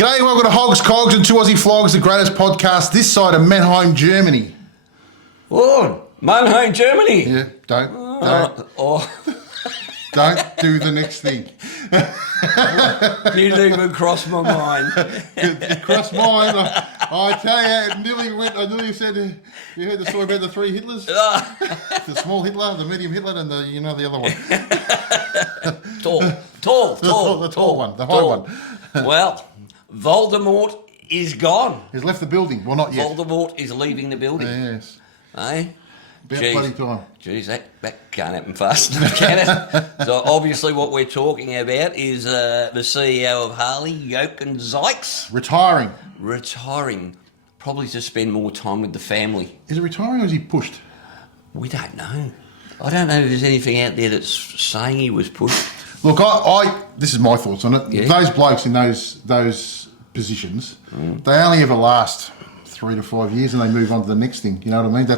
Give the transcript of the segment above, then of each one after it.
G'day and welcome to Hogs, Cogs and 2 Aussie Flogs, the greatest podcast this side of Mannheim, Germany. Oh, Mannheim, Germany. Yeah, don't do the next thing. Didn't even cross my mind. It crossed mine. I tell you, I nearly said, you heard the story about the three Hitlers? The small Hitler, the medium Hitler, and the other one. Tall. The tall one, the high one. Well, Voldemort is gone. He's left the building. Well, not yet. Voldemort is leaving the building. Yes. Eh? About bloody time. Jeez, that can't happen fast enough, can it? So obviously what we're talking about is the CEO of Harley, Jochen Zeitz. Retiring, probably to spend more time with the family. Is it retiring or is he pushed? We don't know. I don't know if there's anything out there that's saying he was pushed. Look, this is my thoughts on it. Yeah. Those blokes in those positions, they only ever last 3 to 5 years and they move on to the next thing. You know what I mean?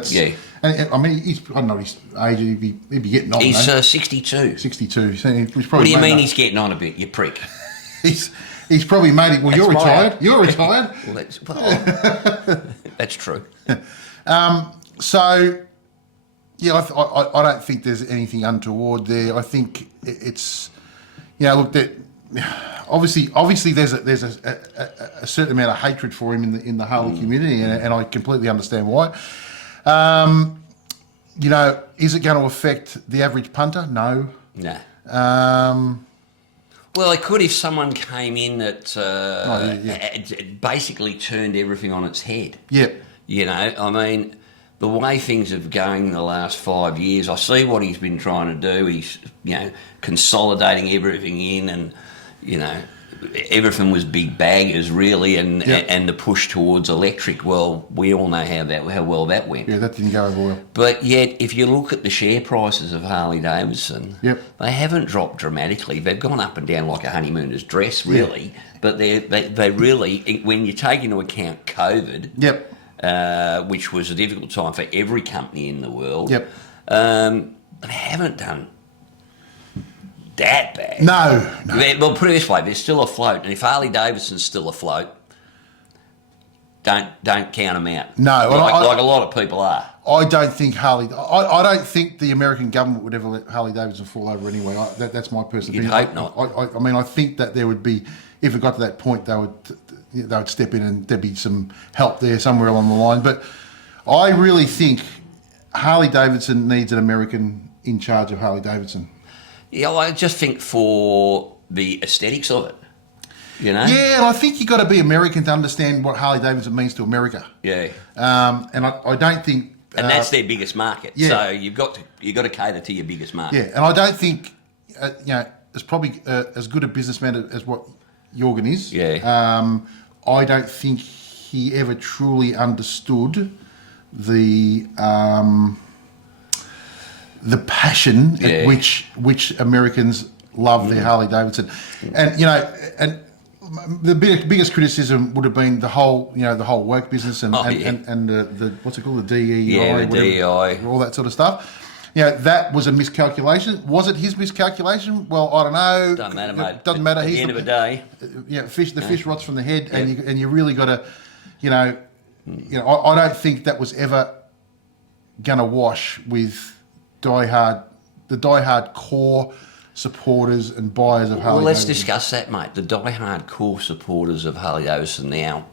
And, I mean, I don't know his age. He'd be getting on. He's 62. 62. So he's probably what do you mean he's getting on a bit, you prick? He's probably made it. Well, you're retired. You're retired. That's true. So, yeah, I don't think there's anything untoward there. I think it's, look, that obviously there's a certain amount of hatred for him in the Harley community, and I completely understand why. Is it going to affect the average punter? No. Nah. Well, it could if someone came in that basically turned everything on its head. Yeah. I mean, the way things have going in the last 5 years, I see what he's been trying to do. He's, consolidating everything in and, everything was big baggers really and the push towards electric. Well, we all know how well that went. Yeah, that didn't go over well. But yet, if you look at the share prices of Harley Davidson, they haven't dropped dramatically. They've gone up and down like a honeymooner's dress, really. Yeah. But they really, when you take into account COVID, which was a difficult time for every company in the world, they haven't done that bad. No. Well, put it this way, they're still afloat, and if Harley Davidson's still afloat, don't count them out. No, like a lot of people are. I don't think I don't think the American government would ever let Harley Davidson fall over anyway. That's my personal opinion. You'd hope not. I mean, I think that there would be, if it got to that point, they would step in and there'd be some help there somewhere along the line. But I really think Harley Davidson needs an American in charge of Harley Davidson. Yeah, well, I just think for the aesthetics of it, Yeah, and I think you've got to be American to understand what Harley Davidson means to America. Yeah. And I don't think... And that's their biggest market. Yeah. So you've got to cater to your biggest market. Yeah, and I don't think, it's probably as good a businessman as what Jochen is. Yeah. I don't think he ever truly understood the passion at which Americans love their Harley Davidson, and and the biggest criticism would have been the whole work business and the what's it called, the DEI, DEI, all that sort of stuff. That was a miscalculation. Was it his miscalculation? Well, I don't know. Doesn't matter, mate. Doesn't matter. At the end of the day, fish rots from the head, and you really got to, I don't think that was ever going to wash with the diehard core supporters and buyers of Harley Davidson. Well, let's discuss that, mate. The diehard core supporters of Harley Davidson now,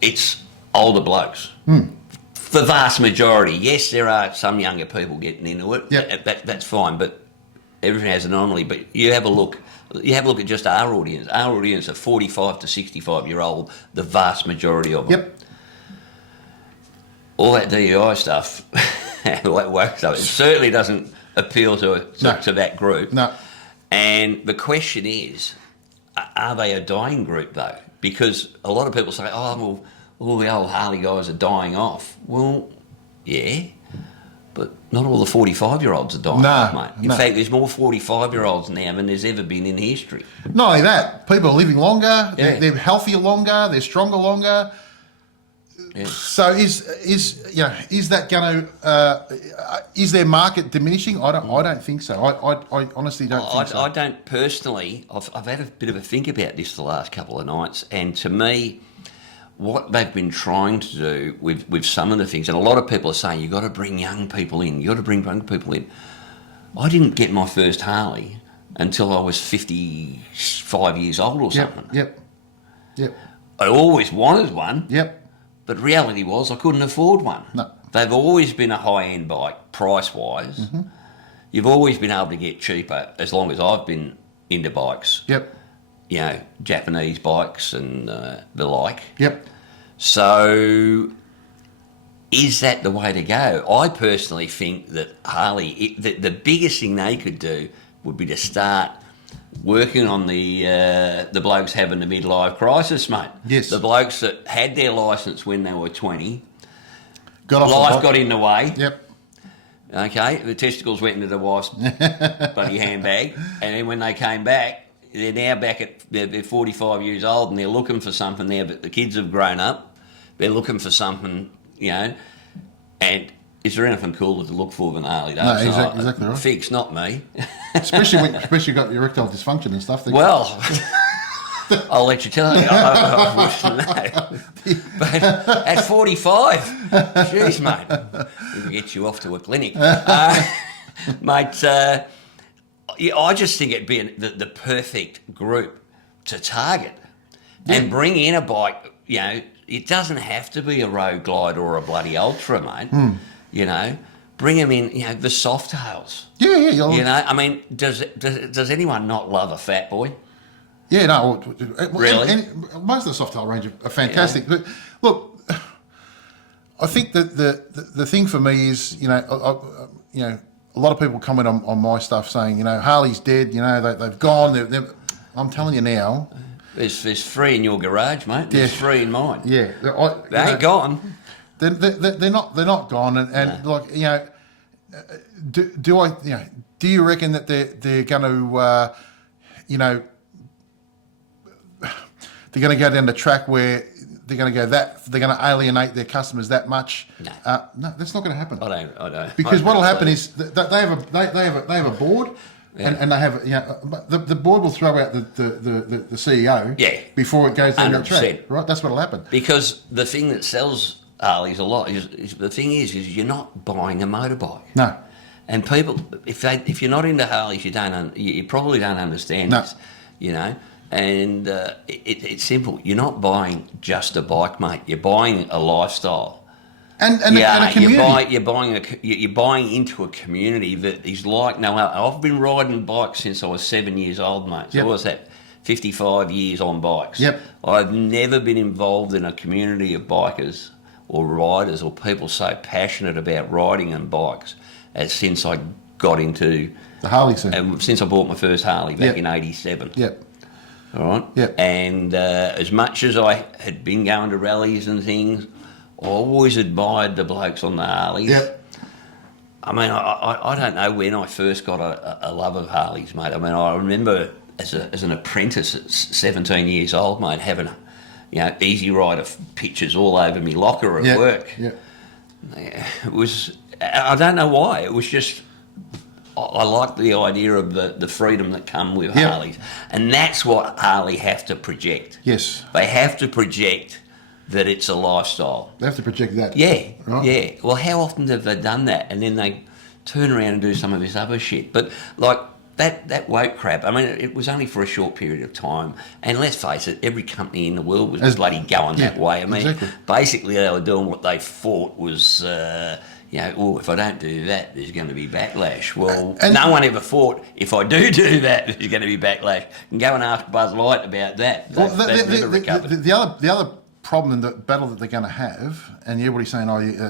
it's older blokes. The vast majority. Yes, there are some younger people getting into it. That's fine, but everything has an anomaly. But you have a look at just our audience. Our audience are 45 to 65-year-old, the vast majority of them. Yep. All that DEI stuff, all that work stuff, it certainly doesn't appeal to that group. No. And the question is, are they a dying group though? Because a lot of people say, all the old Harley guys are dying off. Well, yeah, but not all the 45-year-olds are dying off, mate. In fact, there's more 45-year-olds now than there's ever been in history. Not only that, people are living longer, they're healthier longer, they're stronger longer. Yeah. So is that going to is their market diminishing? I don't think so. I honestly don't think so. I don't personally. I've had a bit of a think about this the last couple of nights, and to me, what they've been trying to do with some of the things, and a lot of people are saying, you've got to bring young people in, you've got to bring young people in. I didn't get my first Harley until I was 55 years old or something. Yep. I always wanted one. Yep. But reality was I couldn't afford one. No. They've always been a high-end bike, price-wise. Mm-hmm. You've always been able to get cheaper as long as I've been into bikes. Yep. You know, Japanese bikes and the like. Yep. So is that the way to go? I personally think that Harley, the biggest thing they could do would be to start working on the blokes having the midlife crisis, mate. Yes. The blokes that had their licence when they were 20. Got off Life got in the way. Yep. Okay, the testicles went into the wife's bloody handbag, and then when they came back, they're now back at, they're 45 years old and they're looking for something there, but the kids have grown up. They're looking for something, you know, and is there anything cooler to look for than Harley Davidson? No, exactly right. Fix, not me. Especially when you've got erectile dysfunction and stuff. Well, I'll let you tell you. I wish to know. But at 45, jeez, mate, we'll get you off to a clinic. Mate, yeah, I just think it'd be the perfect group to target and bring in a bike. You know, it doesn't have to be a road glide or a bloody ultra, mate. You know, bring them in. You know, the soft tails. Yeah. You know, I mean, does anyone not love a fat boy? Yeah, no. Really? And most of the soft tail range are fantastic. Yeah. But look, I think that the thing for me is, you know, a lot of people comment on my stuff saying, you know, Harley's dead. You know, they've gone. I'm telling you now. There's three in your garage, mate. There's three in mine. Yeah, they ain't gone. They're not gone. And like, you know, do you reckon that they're going to, you know, they're going to go down the track where they're going to alienate their customers that much? No, no, that's not going to happen. I don't. Because what'll happen is that they have a board. Yeah. And they have, you know, the board will throw out the CEO before it goes down that track, right? That's what'll happen. Because the thing that sells Harleys a lot is the thing is you're not buying a motorbike. No. And people, if you're not into Harleys, you probably don't understand this, you know. And it's simple. You're not buying just a bike, mate. You're buying a lifestyle. And a community. You're buying into a community that is like no other. I've been riding bikes since I was 7 years old, mate. So I was at 55 years on bikes. Yep. I've never been involved in a community of bikers or riders or people so passionate about riding and bikes as since I got into the Harley scene. And since I bought my first Harley back in '87. Yep. All right. Yep. And as much as I had been going to rallies and things, I always admired the blokes on the Harleys. Yep. I mean, I don't know when I first got a love of Harleys, mate. I mean, I remember as an apprentice at 17 years old, mate, having, you know, Easy Rider pictures all over me locker at work. Yeah. It was, I don't know why. It was just, I liked the idea of the freedom that come with Harleys. And that's what Harley have to project. Yes. They have to project that it's a lifestyle. They have to project that. Yeah, right? yeah. Well, how often have they done that? And then they turn around and do some of this other shit. But, like, that woke crap, I mean, it was only for a short period of time. And let's face it, every company in the world was bloody going that way. I mean, basically they were doing what they thought was, you know, oh, if I don't do that, there's going to be backlash. Well, no one ever thought, if I do that, there's going to be backlash. And go and ask Buzz Light about that. They've never recovered. The other problem in the battle that they're going to have, and everybody's saying,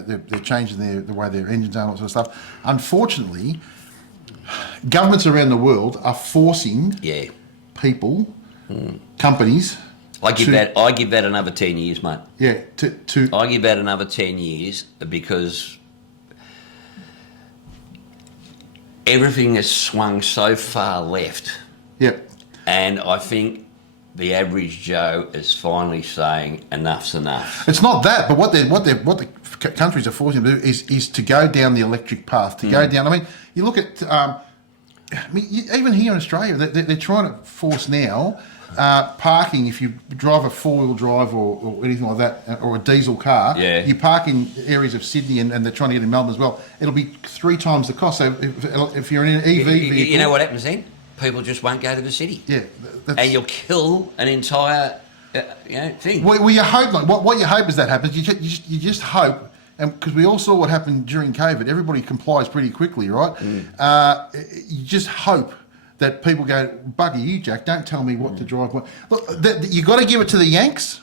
they're changing the way their engines are and all that sort of stuff. Unfortunately, governments around the world are forcing people, companies. I give that another 10 years, mate. Yeah, I give that another 10 years because everything has swung so far left. Yep. And I think the average Joe is finally saying enough's enough. It's not that, but what the countries are forcing them to do is to go down the electric path, to go down. I mean, you look at, even here in Australia, they're trying to force now parking. If you drive a four-wheel drive or anything like that, or a diesel car, you park in areas of Sydney, and they're trying to get in Melbourne as well. It'll be 3 times the cost. So if you're in an EV vehicle, you know what happens then? People just won't go to the city. Yeah, and you'll kill an entire thing. Well, you hope like what you hope is that happens. You just hope, and because we all saw what happened during COVID, everybody complies pretty quickly, right? You just hope that people go, bugger you, Jack. Don't tell me what to drive. Look, you got to give it to the Yanks.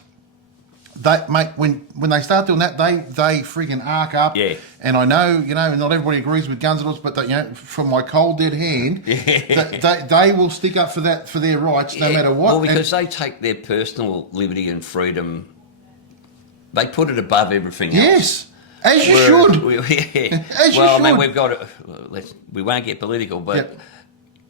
They, mate, when they start doing that, they freaking arc up. Yeah. And I know, not everybody agrees with guns and all, but from my cold dead hand, they will stick up for their rights no matter what. Well, because they take their personal liberty and freedom, they put it above everything else. Yes, as you should. As you should. I mean, we've got to, we won't get political, but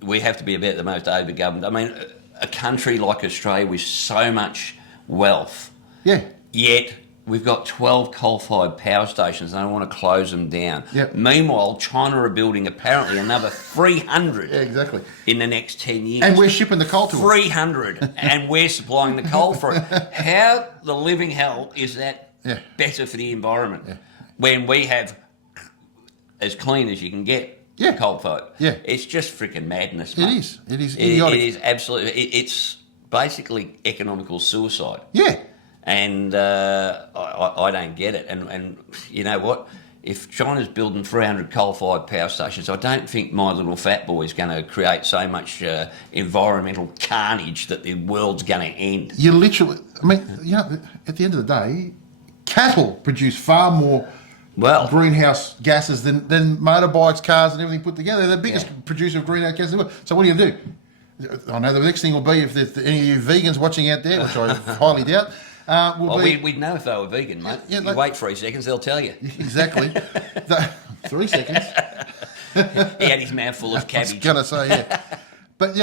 we have to be about the most over-governed. I mean, a country like Australia with so much wealth. Yeah. Yet we've got 12 coal-fired power stations and they want to close them down. Yep. Meanwhile, China are building apparently another 300 exactly. in the next 10 years. And we're shipping the coal to 300 and we're supplying the coal for it. How the living hell is that better for the environment when we have as clean as you can get coal-fired? Yeah. It's just freaking madness, mate. It is idiotic. It is absolutely... It's basically economical suicide. Yeah. And I don't get it. And you know what? If China's building 300 coal-fired power stations, I don't think my little fat boy is going to create so much environmental carnage that the world's going to end. You literally... I mean, at the end of the day, cattle produce far more greenhouse gases than motorbikes, cars and everything put together. They're the biggest producer of greenhouse gases in the world. So what do you do? I know the next thing will be, if there's any of you vegans watching out there, which I highly doubt... we'd know if they were vegan, mate. You wait 3 seconds, they'll tell you. Exactly. 3 seconds. He had his mouth full of cabbage. I was going to say, But,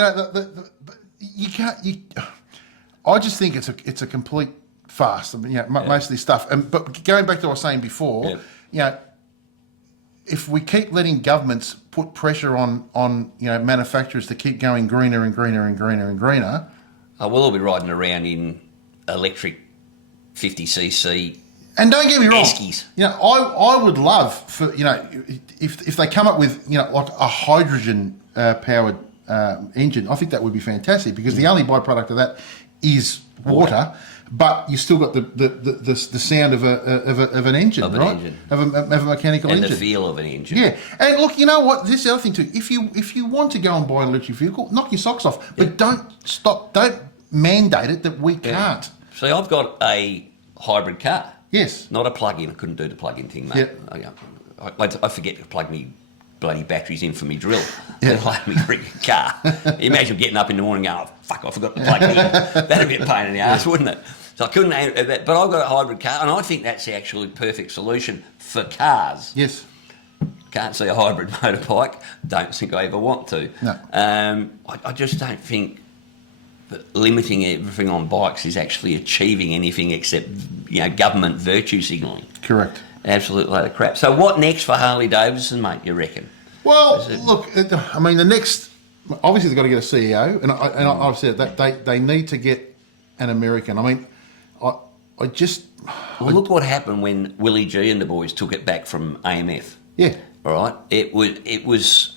you can't... I just think it's a complete farce, most of this stuff. But going back to what I was saying before, if we keep letting governments put pressure on manufacturers to keep going greener and greener and greener and greener... we'll all be riding around in electric 50cc. And don't get me wrong, Eskies. I would love for if they come up with like a hydrogen powered engine. I think that would be fantastic because the only byproduct of that is water. But you still got the sound of an engine, of a mechanical engine, and the feel of an engine. Yeah, and look, you know what? This is the other thing too. If you want to go and buy an electric vehicle, knock your socks off, but don't mandate it that we can't. See, I've got a hybrid car. Yes. Not a plug-in. I couldn't do the plug-in thing, mate. Yeah. I forget to plug me bloody batteries in for me drill. Let me bring a car. Imagine getting up in the morning and going, oh, fuck, I forgot to plug it in. That'd be a pain in the ass, wouldn't it? So I couldn't handle that. But I've got a hybrid car, and I think that's the actually perfect solution for cars. Yes. Can't see a hybrid motorbike. Don't think I ever want to. No. I just don't think that limiting everything on bikes is actually achieving anything except government virtue signalling. Correct. Absolute load of crap. So what next for Harley Davidson, mate, you reckon? Well, look, I mean, the next... Obviously, they've got to get a CEO, and I've said that they need to get an American. I mean, I just... Well, look what happened when Willie G and the boys took it back from AMF. Yeah. All right? It was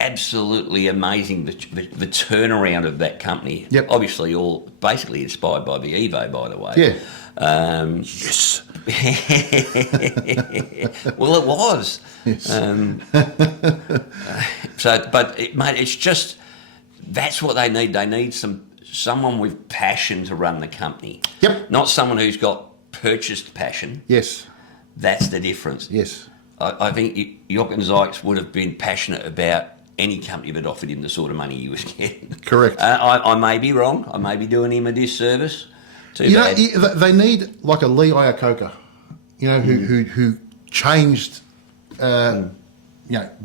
absolutely amazing, the turnaround of that company. Yep. Obviously, all basically inspired by the Evo, by the way. Yeah. Yes. Well, it was. Yes. Mate, it's just that's what they need. They need someone with passion to run the company. Yep. Not someone who's got purchased passion. Yes. That's the difference. Yes. I think Jochen Zeitz would have been passionate about any company that offered him the sort of money he was getting. Correct. I may be wrong. I may be doing him a disservice. They need like a Lee Iacocca, who changed,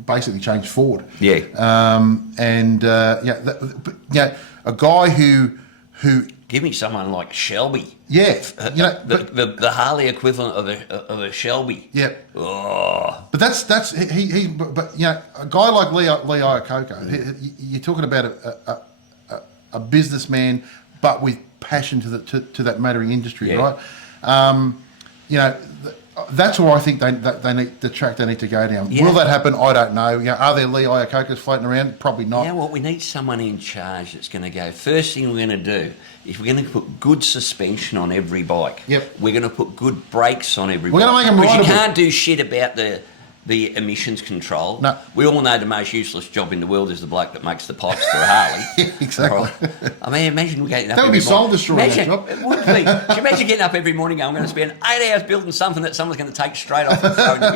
basically changed Ford. Yeah. A guy who... Give me someone like Shelby. Yeah, The Harley equivalent of a Shelby. Yeah. Oh. But that's but a guy like Lee Iacocca, you're talking about a businessman, but with passion to that motoring industry, right? That's where I think they need the track they need to go down. Will that happen? I don't know. Are there Lee Iacocas floating around? Probably not. You know what? We need someone in charge that's going to go. First thing we're going to do is we're going to put good suspension on every bike. Yep. We're going to put good brakes on every bike. We're going to make them rideable. Because you can't do shit about the emissions control. No. We all know the most useless job in the world is the bloke that makes the pipes for a Harley. Yeah, exactly. Right. I mean, imagine we getting up. That would be soul destroying. It would be. Can you imagine getting up every morning going, I'm going to spend 8 hours building something that someone's going to take straight off and throw in the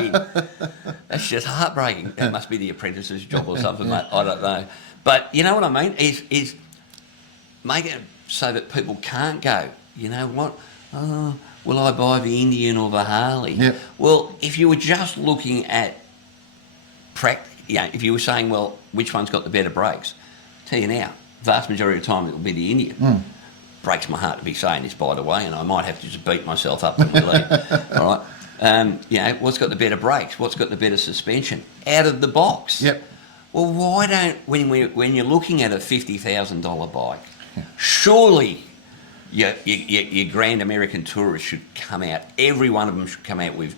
bin. That's just heartbreaking. That must be the apprentice's job or something, mate. I don't know. But you know what I mean? Is make it so that people can't go, you know what? Will I buy the Indian or the Harley? Yep. Well, if you were just looking at if you were saying, well, which one's got the better brakes? I'll tell you now, vast majority of the time it will be the Indian. Breaks my heart to be saying this, by the way, and I might have to just beat myself up when we leave. All right. What's got the better brakes? What's got the better suspension? Out of the box. Yep. Well, why don't when you're looking at a $50,000 bike, surely your Grand American Tourist should come out. Every one of them should come out with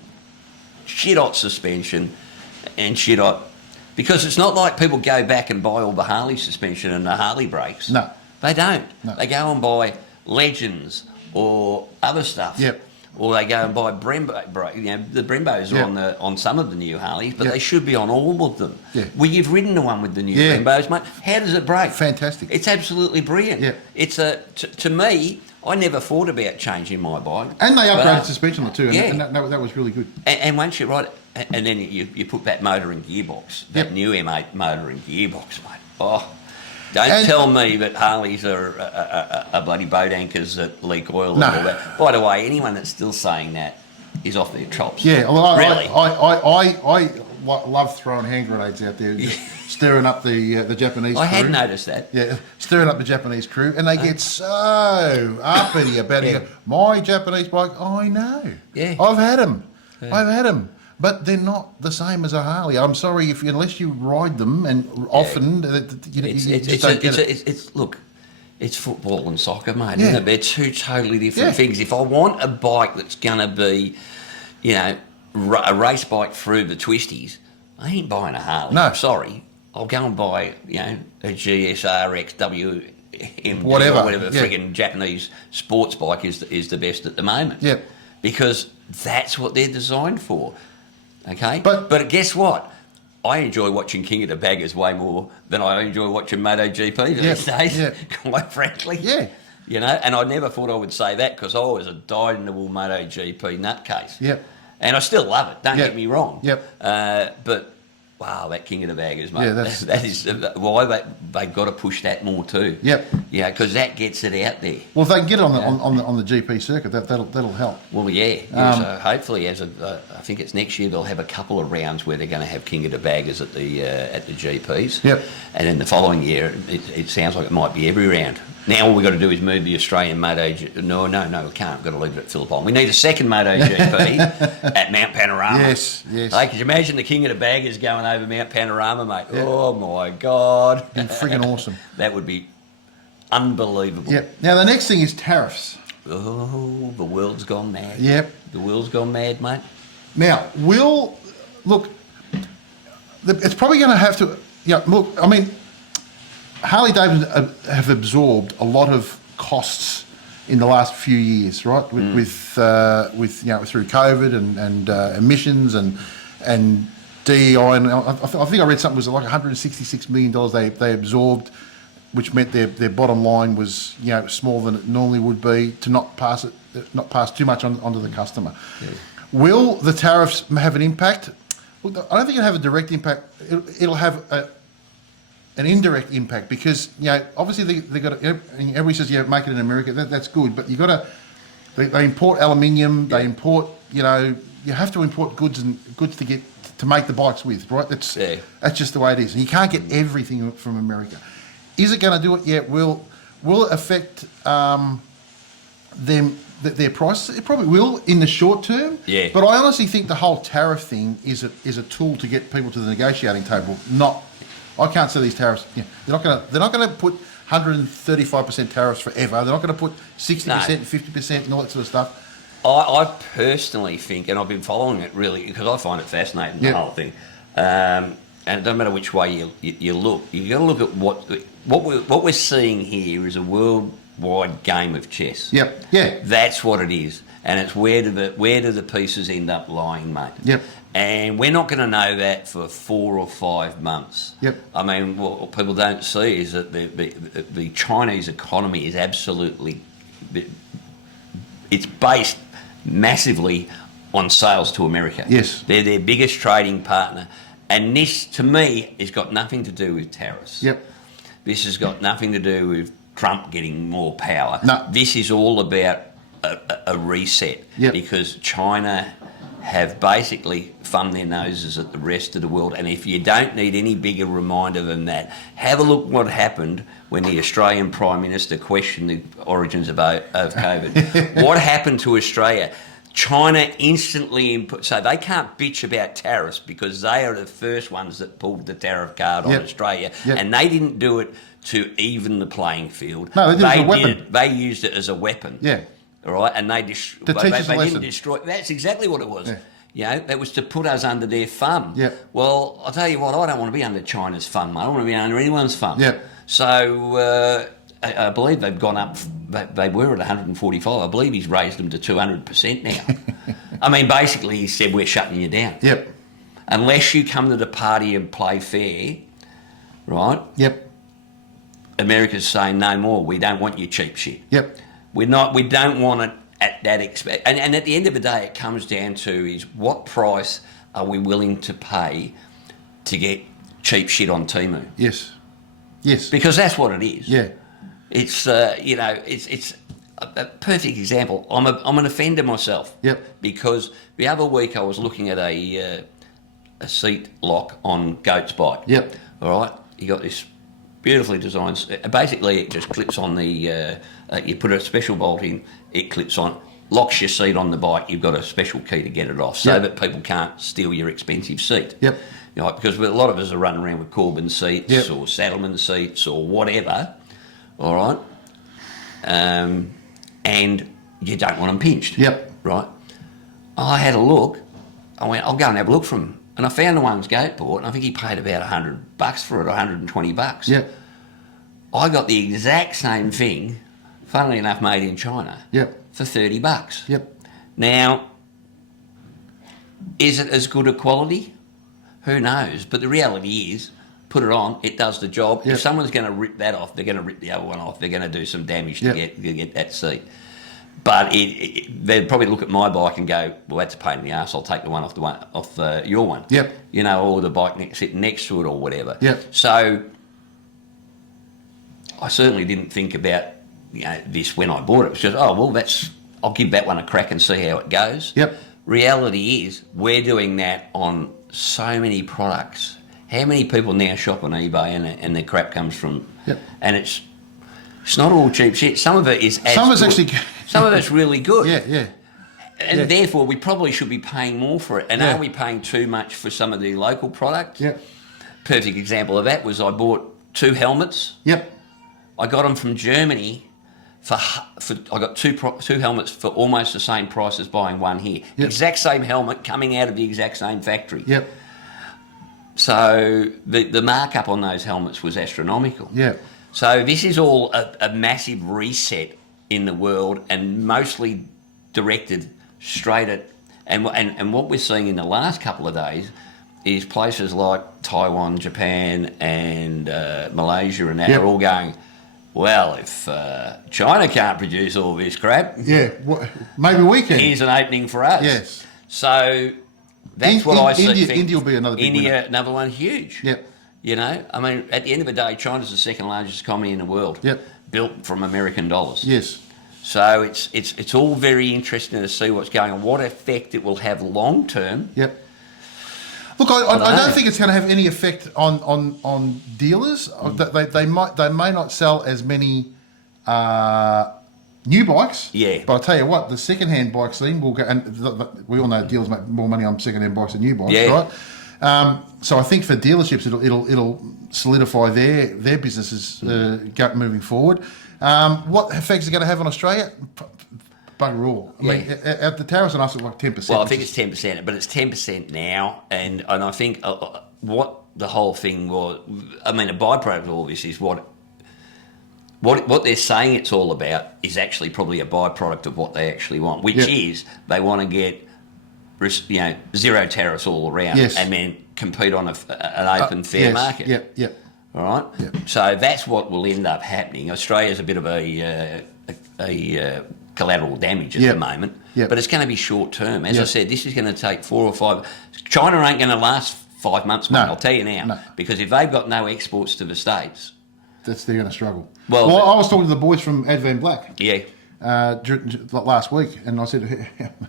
shit hot suspension and shit hot, because it's not like people go back and buy all the Harley suspension and the Harley brakes. No, they don't. No. They go and buy Legends or other stuff. Yep. Or they go and buy Brembo. The Brembos are on some of the new Harleys, but they should be on all of them. Yeah. Well, you've ridden the one with the new Brembos, mate. How does it brake? Fantastic. It's absolutely brilliant. Yeah. It's to me, I never thought about changing my bike. And they upgraded suspension too, and, yeah. that was really good. And once you ride it, and then you put that motor and gearbox, that new M8 motor and gearbox, mate. Oh, don't tell me that Harleys are bloody boat anchors that leak oil and all that. By the way, anyone that's still saying that is off their chops. Yeah, well, really. I love throwing hand grenades out there, stirring up the Japanese crew. I had noticed that. Yeah, stirring up the Japanese crew, and they get so uppity about it. My Japanese bike, I know. Yeah. I've had them. Yeah. I've had them. But they're not the same as a Harley. I'm sorry, unless you ride them, and often you just don't get it. Look, it's football and soccer, mate. Isn't it? They're two totally different things. If I want a bike that's going to be, a race bike through the twisties, I ain't buying a Harley. No, sorry, I'll go and buy a GSR XWM, whatever friggin' Japanese sports bike is the best at the moment. Yeah, because that's what they're designed for. Okay, but guess what? I enjoy watching King of the Baggers way more than I enjoy watching MotoGP these days. Yeah. Quite frankly. Yeah. And I never thought I would say that, because I was a dyed-in-the-wool MotoGP nutcase. Yep. And I still love it. Don't get me wrong. Yep. But wow, that King of the Baggers, mate. Yeah, that is why they've got to push that more too. Yep. Yeah, because that gets it out there. Well, if they can get it on the GP circuit, that'll help. Well, so hopefully, I think it's next year, they'll have a couple of rounds where they're going to have King of the Baggers at the GPs. Yep. And then the following year, it sounds like it might be every round. Now all we've got to do is move the Australian MotoGP. No, we can't. We've got to leave it at Philippine. We need a second MotoGP at Mount Panorama. Yes. Hey, could you imagine the King of the Baggers going over Mount Panorama, mate? Yeah. Oh, my God. It'd be friggin' awesome. That would be unbelievable. Yep. Now, the next thing is tariffs. Oh, the world's gone mad. Yep. The world's gone mad, mate. Now, it's probably going to have to, I mean, Harley Davidson have absorbed a lot of costs in the last few years, right? With through COVID and emissions and DEI, and I think I read something was like $166 million they absorbed, which meant their bottom line was smaller than it normally would be, to not pass too much onto the customer. Yeah. Will the tariffs have an impact? Look, I don't think it'll have a direct impact. It'll have an indirect impact, because obviously they got to, everybody says make it in America. That's good, but they import aluminium. They import you have to import goods to make the bikes with, right? That's just the way it is. And you can't get everything from America. Is it going to do it? Yeah, will will it affect their prices? It probably will in the short term. Yeah. But I honestly think the whole tariff thing is a tool to get people to the negotiating table. I can't see these tariffs. You know, they're not going to put 135% tariffs forever. They're not going to put 60% and 50% and all that sort of stuff. I personally think, and I've been following it really because I find it fascinating, the whole thing. And it doesn't matter which way you look. You've got to look at what we're seeing here is a worldwide game of chess. Yep. Yeah. That's what it is, and it's where do the pieces end up lying, mate? Yep. And we're not going to know that for 4 or 5 months. Yep. I mean, what people don't see is that the Chinese economy is absolutely, it's based massively on sales to America. Yes. They're their biggest trading partner. And this, to me, has got nothing to do with tariffs. Yep. This has got nothing to do with Trump getting more power. No. This is all about a reset. Yep. Because China have basically thumbed their noses at the rest of the world. And if you don't need any bigger reminder than that, have a look what happened when the Australian Prime Minister questioned the origins of COVID. What happened to Australia? China instantly input, so they can't bitch about tariffs because they are the first ones that pulled the tariff card on Australia, and they didn't do it to even the playing field. No, they did it as a weapon. They used it as a weapon. Yeah. All right, and they To teach us a lesson. didn't destroy. That's exactly what it was. Yeah. You know, that was to put us under their thumb. Yeah. Well, I'll tell you what, I don't want to be under China's thumb, mate. I don't want to be under anyone's thumb. Yeah. So I believe they've gone up. They were at 145. I believe he's raised them to 200% now. I mean, basically, he said we're shutting you down. Yep. Unless you come to the party and play fair, right? Yep. America's saying no more. We don't want your cheap shit. Yep. We don't want it at that expense. And at the end of the day, it comes down to is what price are we willing to pay to get cheap shit on Temu? Yes. Yes. Because that's what it is. Yeah. It's it's a perfect example. I'm an offender myself. Yep. Because the other week I was looking at a seat lock on Goat's bike. Yep. All right. You got this beautifully designed. Basically, it just clips on the. You put a special bolt in. It clips on. Locks your seat on the bike. You've got a special key to get it off, so that people can't steal your expensive seat. Yep. You know, because a lot of us are running around with Corbin seats or Saddleman seats or whatever. All right. And you don't want them pinched. Yep. Right. I had a look. I went, I'll go and have a look from him. And I found the one's Goat bought, and I think he paid about $100 for it, $120. Yep. I got the exact same thing, funnily enough, made in China. Yep. For $30. Yep. Now, is it as good a quality? Who knows? But the reality is, put it on, it does the job. Yep. If someone's going to rip that off, they're going to rip the other one off. They're going to do some damage to get that seat. But they'd probably look at my bike and go, well, that's a pain in the ass. I'll take the one off your one. Yep. You know, or the bike sitting next to it or whatever. Yep. So I certainly didn't think about this when I bought it. It was just, I'll give that one a crack and see how it goes. Yep. Reality is, we're doing that on so many products. How many people now shop on eBay and their crap comes from... Yep. And it's not all cheap shit. Some of it is... Some of it's really good. Yeah. And therefore, we probably should be paying more for it. And are we paying too much for some of the local products? Yep. Perfect example of that was I bought 2 helmets. Yep. I got them from Germany I got two helmets for almost the same price as buying one here. Yep. Exact same helmet coming out of the exact same factory. Yep. So the markup on those helmets was astronomical. Yeah. So this is all a massive reset in the world, and mostly directed straight at and what we're seeing in the last couple of days is places like Taiwan, Japan, and Malaysia, and that are all going, well, if China can't produce all this crap, maybe we can. Here's an opening for us. Yes. So that's what I see. India will be another big winner. Another one, huge. Yep. You know, I mean, at the end of the day, China's the second largest economy in the world. Yep. Built from American dollars. Yes. So it's all very interesting to see what's going on, what effect it will have long term. Yep. Look, I don't think it's going to have any effect on dealers. They may not sell as many new bikes. Yeah. But I'll tell you what, the second-hand bike scene will go, and we all know dealers make more money on second-hand bikes than new bikes, right? So I think for dealerships, it'll solidify their businesses moving forward. What effects is it going to have on Australia? Bugger all. I mean, at the tariffs on us are like 10%. Well, I think it's 10%, but it's 10% now, and I think what the whole thing was, I mean, a byproduct of all this is what they're saying it's all about is actually probably a byproduct of what they actually want, which is they want to get zero tariffs all around and then compete on an open, fair market. Yep. All right? Yep. So that's what will end up happening. Australia's a bit of a collateral damage at the moment, but it's going to be short term. As I said, this is going to take 4 or 5. China ain't going to last 5 months, mate, I'll tell you now, because if they've got no exports to the States, they're going to struggle. Well, I was talking to the boys from Advan Black. Yeah. Last week, and I said,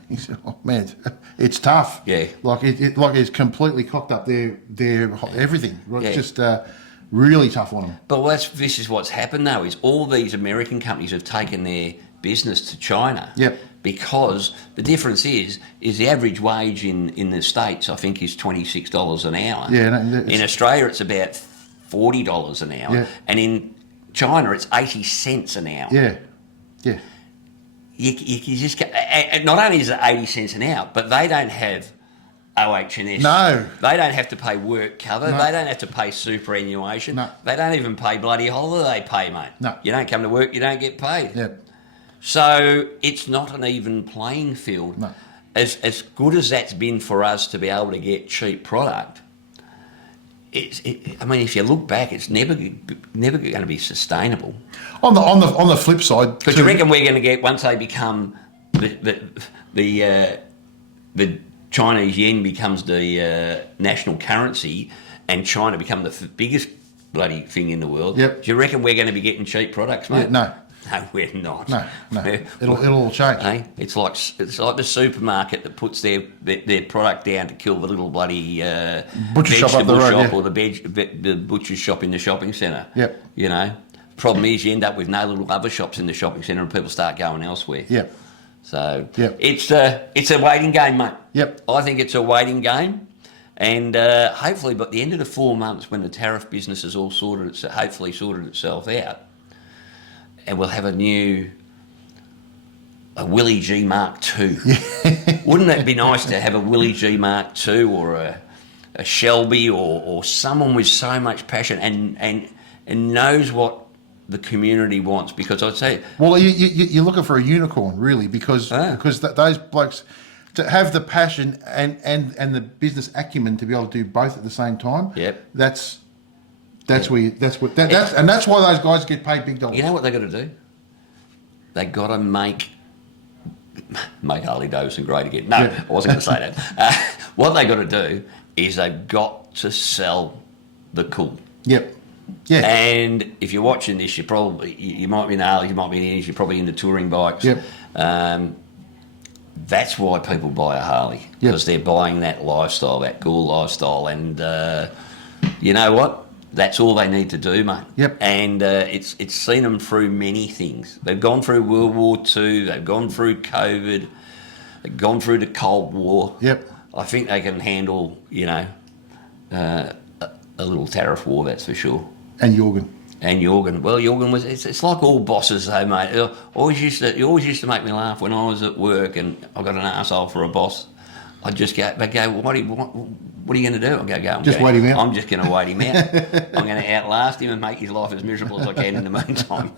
he said, "Oh man, it's tough. Yeah, like it's completely cocked up their everything. Right? It's just really tough on them." But this is what's happened though, is all these American companies have taken their business to China. Yep. Because the difference is the average wage in the States, I think, is $26 an hour. Yeah. In Australia, it's about $40 an hour, and in China, it's 80 cents an hour. Yeah. You just not only is it 80 cents an hour, but they don't have OH&S. No. They don't have to pay work cover. No. They don't have to pay superannuation. No. They don't even pay bloody holiday pay, mate. No. You don't come to work, you don't get paid. Yep. So it's not an even playing field. No. As good as that's been for us to be able to get cheap product, I mean, if you look back, it's never going to be sustainable. On the flip side, because you reckon we're going to get, once they become the Chinese yen becomes the national currency, and China become the biggest bloody thing in the world. Yep. Do you reckon we're going to be getting cheap products, mate? No. No, we're not. No. It'll all change. Hey? It's like the supermarket that puts their product down to kill the little bloody butcher shop up the road, or the butcher shop in the shopping centre. Yep. You know, problem is you end up with no little other shops in the shopping centre, and people start going elsewhere. Yep. So it's a waiting game, mate. Yep. I think it's a waiting game, and hopefully, by the end of the 4 months, when the tariff business has all sorted itself out, and we'll have a Willie G Mark II. Wouldn't that be nice to have a Willie G Mark II or a Shelby or someone with so much passion and knows what the community wants? Because I'd say... Well, you're looking for a unicorn, really, because those blokes, to have the passion and the business acumen to be able to do both at the same time, that's why those guys get paid big dollars. You know what they got to do? They got to make Harley Davidson great again. No, I wasn't going to say that. What they got to do is they've got to sell the cool. Yep. Yeah. And if you're watching this, you might be in Harley, you might be in Ennis, you're probably into touring bikes. Yep. That's why people buy a Harley, because they're buying that lifestyle, that cool lifestyle, and you know what? That's all they need to do, mate. Yep. And it's seen them through many things. They've gone through World War II. They've gone through COVID. They've gone through the Cold War. Yep. I think they can handle, a little tariff war. That's for sure. And Jorgen. Well, Jorgen was. It's like all bosses, though, mate. He always used to make me laugh when I was at work and I got an arsehole for a boss. I'd just go, what are you going to do? I'll go, just wait him out. I'm just going to wait him out. I'm going to outlast him and make his life as miserable as I can in the meantime.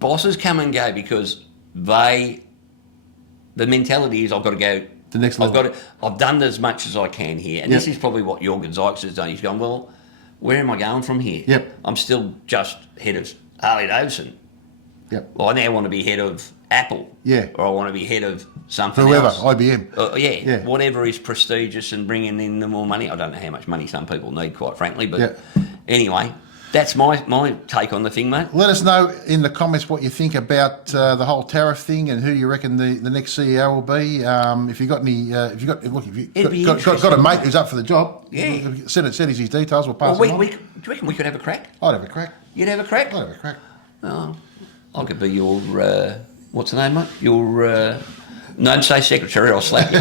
Bosses come and go because the mentality is I've got to go the next level. I've done as much as I can here, and this is probably what Jochen Zeitz has done. He's gone, well, where am I going from here? Yep. I'm still just head of Harley Davidson. Yep. Well, I now want to be head of Apple. Yeah. Or I want to be head of something whoever, else. IBM. Whatever is prestigious and bringing in the more money. I don't know how much money some people need, quite frankly, but anyway. That's my take on the thing, mate. Let us know in the comments what you think about the whole tariff thing and who you reckon the next CEO will be. If you got any, if you got a mate who's up for the job, send us his details. We'll pass it on. Do you reckon we could have a crack? I'd have a crack. You'd have a crack? I'd have a crack. Oh, I could be your what's the name, mate? Your don't say secretary. I'll slap you.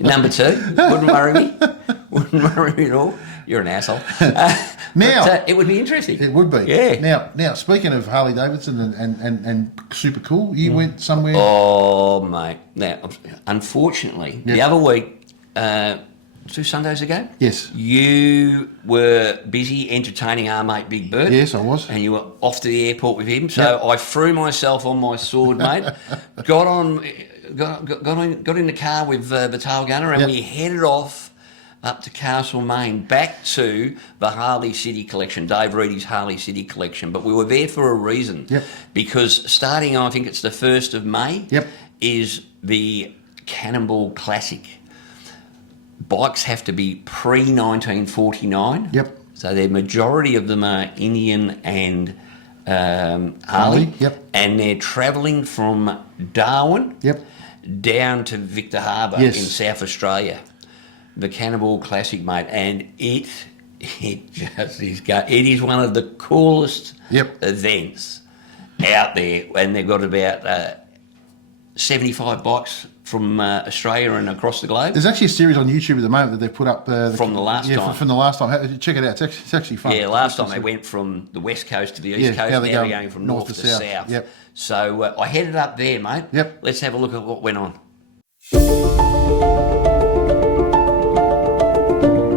Number 2 wouldn't worry me. Wouldn't worry me at all. You're an asshole. Now it would be interesting. It would be. Yeah. Now speaking of Harley Davidson and super cool, you went somewhere. Oh, mate. Now, unfortunately, the other week, 2 Sundays ago. Yes. You were busy entertaining our mate Big Bird. Yes, I was. And you were off to the airport with him. So I threw myself on my sword, mate. got in the car with the tail gunner, and we headed off up to Castlemaine, back to the Harley City Collection, Dave Reedy's Harley City Collection. But we were there for a reason. Yep. Because starting, I think it's the 1st of May, Yep. is the Cannonball Classic. Bikes have to be pre-1949. Yep. So the majority of them are Indian and Harley. Yep. And they're travelling from Darwin down to Victor Harbour in South Australia. The Cannonball Classic, mate, and it just is it is one of the coolest events out there, and they've got about 75 bikes from Australia and across the globe. There's actually a series on YouTube at the moment that they've put up from the last time. From the last time. Check it out. It's actually fun. Yeah, last time they went from the west coast to the east coast. Now they're going from north to south. Yep. So I headed up there, mate. Yep. Let's have a look at what went on.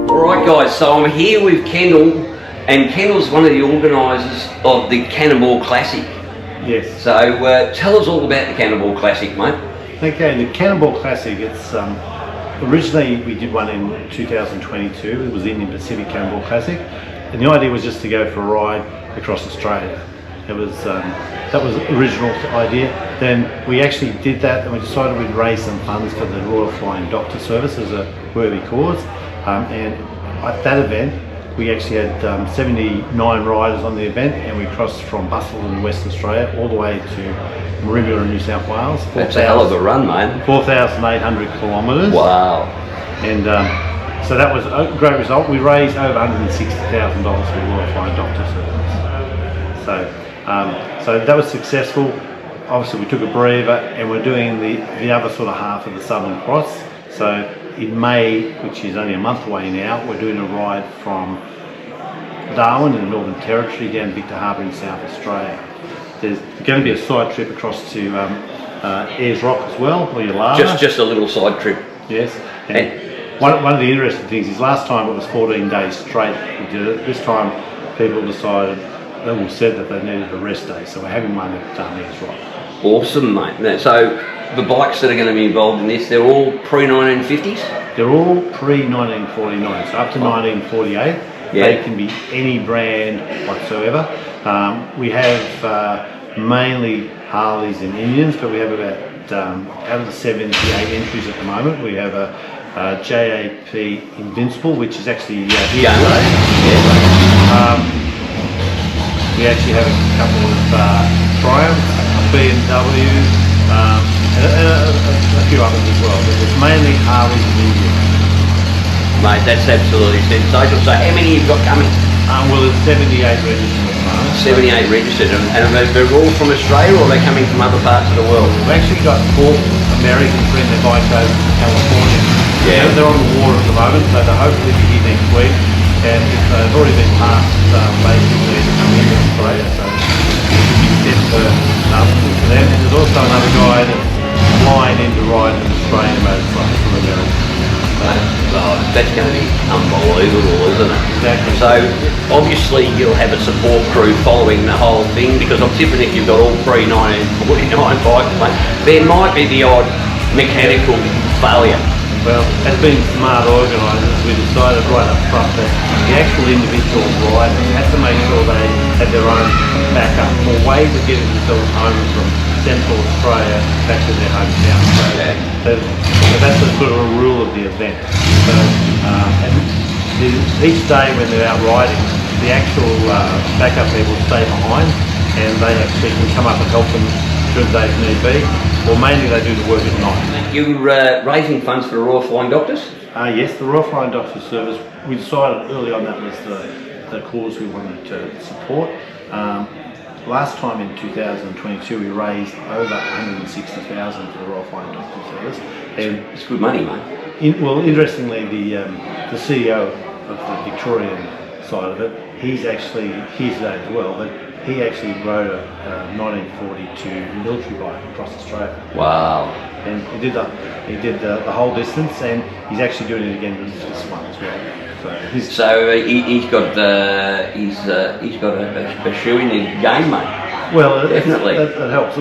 All right, guys. So I'm here with Kendall, and Kendall's one of the organisers of the Cannonball Classic. Yes. So tell us all about the Cannonball Classic, mate. Okay, the Cannonball Classic, it's originally we did one in 2022. It was the Indian Pacific Cannonball Classic, and the idea was just to go for a ride across Australia. It was that was the original idea. Then we actually did that, and we decided we'd raise some funds for the Royal Flying Doctor Service as a worthy cause. And at that event, we actually had 79 riders on the event, and we crossed from Busselton in Western Australia all the way to Marimba in New South Wales. That's a hell of a run, mate. 4,800 kilometres. Wow. And so that was a great result. We raised over $160,000 for the Royal Flying Doctor Service. So that was successful. Obviously, we took a breather, and we're doing the other sort of half of the Southern Cross. So in May, which is only a month away now, we're doing a ride from Darwin in the Northern Territory down Victor Harbour in South Australia. There's going to be a side trip across to Ayers Rock as well, or Yallara. Just a little side trip. Yes. And one of the interesting things is last time it was 14 days straight we did it. This time people decided, they said that they needed a rest day, so we're having one at Ayers Rock. Awesome, mate. So the bikes that are going to be involved in this, they're all pre-1950s? They're all pre-1949, so up to 1948. Yeah. They can be any brand whatsoever. We have mainly Harleys and Indians, but we have about, out of the 78 entries at the moment, we have a JAP Invincible, which is actually here today. We actually have a couple of Triumphs, BMW, and a few others as well, but it's mainly Harleys and Indians. Mate, that's absolutely sensational. So how many you've got coming? Well, there's 78 registered at the moment. 78 registered, and they're all from Australia, or are they coming from other parts of the world? We've actually got 4 Americans bringing their bikes over from California. Yeah. They're on the water at the moment, so they'll hopefully be here next week. And they've already been passed basically to come into Australia, so it should be set for them. And there's also another guy that's flying in to ride an Australian motorcycle from America. That's going to be unbelievable, isn't it? Exactly. So obviously you'll have a support crew following the whole thing, because I'm tipping if you've got all pre-1949 bikes, there might be the odd mechanical failure. Well, as being smart organisers, we decided right up front that the actual individual riders had to make sure they had their own backup or ways of getting themselves home from Central Australia back to their hometown. So that's a sort of a rule of the event. So and each day when they're out riding, the actual backup people stay behind, and they actually can come up and help them should they need be, or mainly they do the work at night. You're raising funds for the Royal Flying Doctors? Yes, the Royal Flying Doctors Service, we decided early on that was the cause we wanted to support. Last time in 2022 we raised over 160,000 for the Royal Flying Doctors Service. And it's good money, mate. Well, interestingly, the CEO of the Victorian side of it, he's actually here today as well, but he actually rode a 1942 military bike across Australia. Wow. And he did the whole distance, and he's actually doing it again this one as well. So he's got a shoe in his game, mate. Well, definitely. That helps.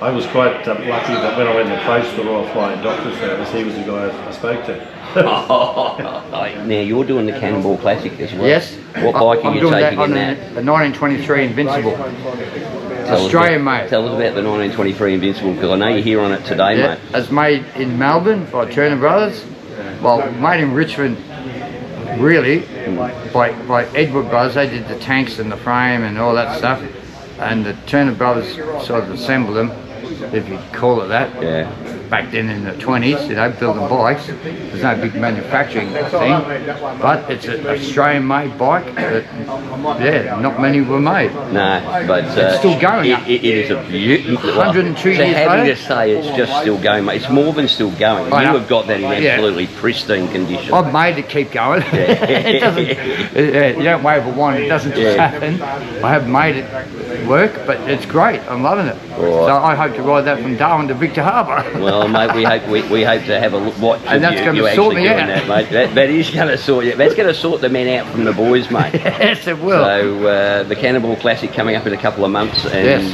I was quite lucky that when I went and approached the Royal Flying Doctor Service, he was the guy I spoke to. Now you're doing the Cannonball Classic as well. Yes. What bike are you taking in that? A 1923 Invincible. Australian made. Tell us about the 1923 Invincible, because I know you're here on it today, mate. It's made in Melbourne by Turner Brothers. Well, made in Richmond, really, by Edward Brothers. They did the tanks and the frame and all that stuff. And the Turner Brothers sort of assembled them, if you'd call it that. Yeah. Back then in the 20s, building bikes. There's no big manufacturing thing, but it's an Australian-made bike that, not many were made. No, but it's still going. It is a beautiful. 102 years later. So how do you later? say it's just still going, mate? It's more than still going. You have got that in absolutely pristine condition. I've made it keep going. It doesn't. You don't wave a wand. It doesn't just happen. I have made it work, but it's great. I'm loving it. So I hope to ride that from Darwin to Victor Harbour. Well, mate, we hope to have a watch and that's going to sort me out, that, mate. That is going to sort you. That's going to sort the men out from the boys, mate. Yes, it will. So the Cannonball Classic coming up in a couple of months, and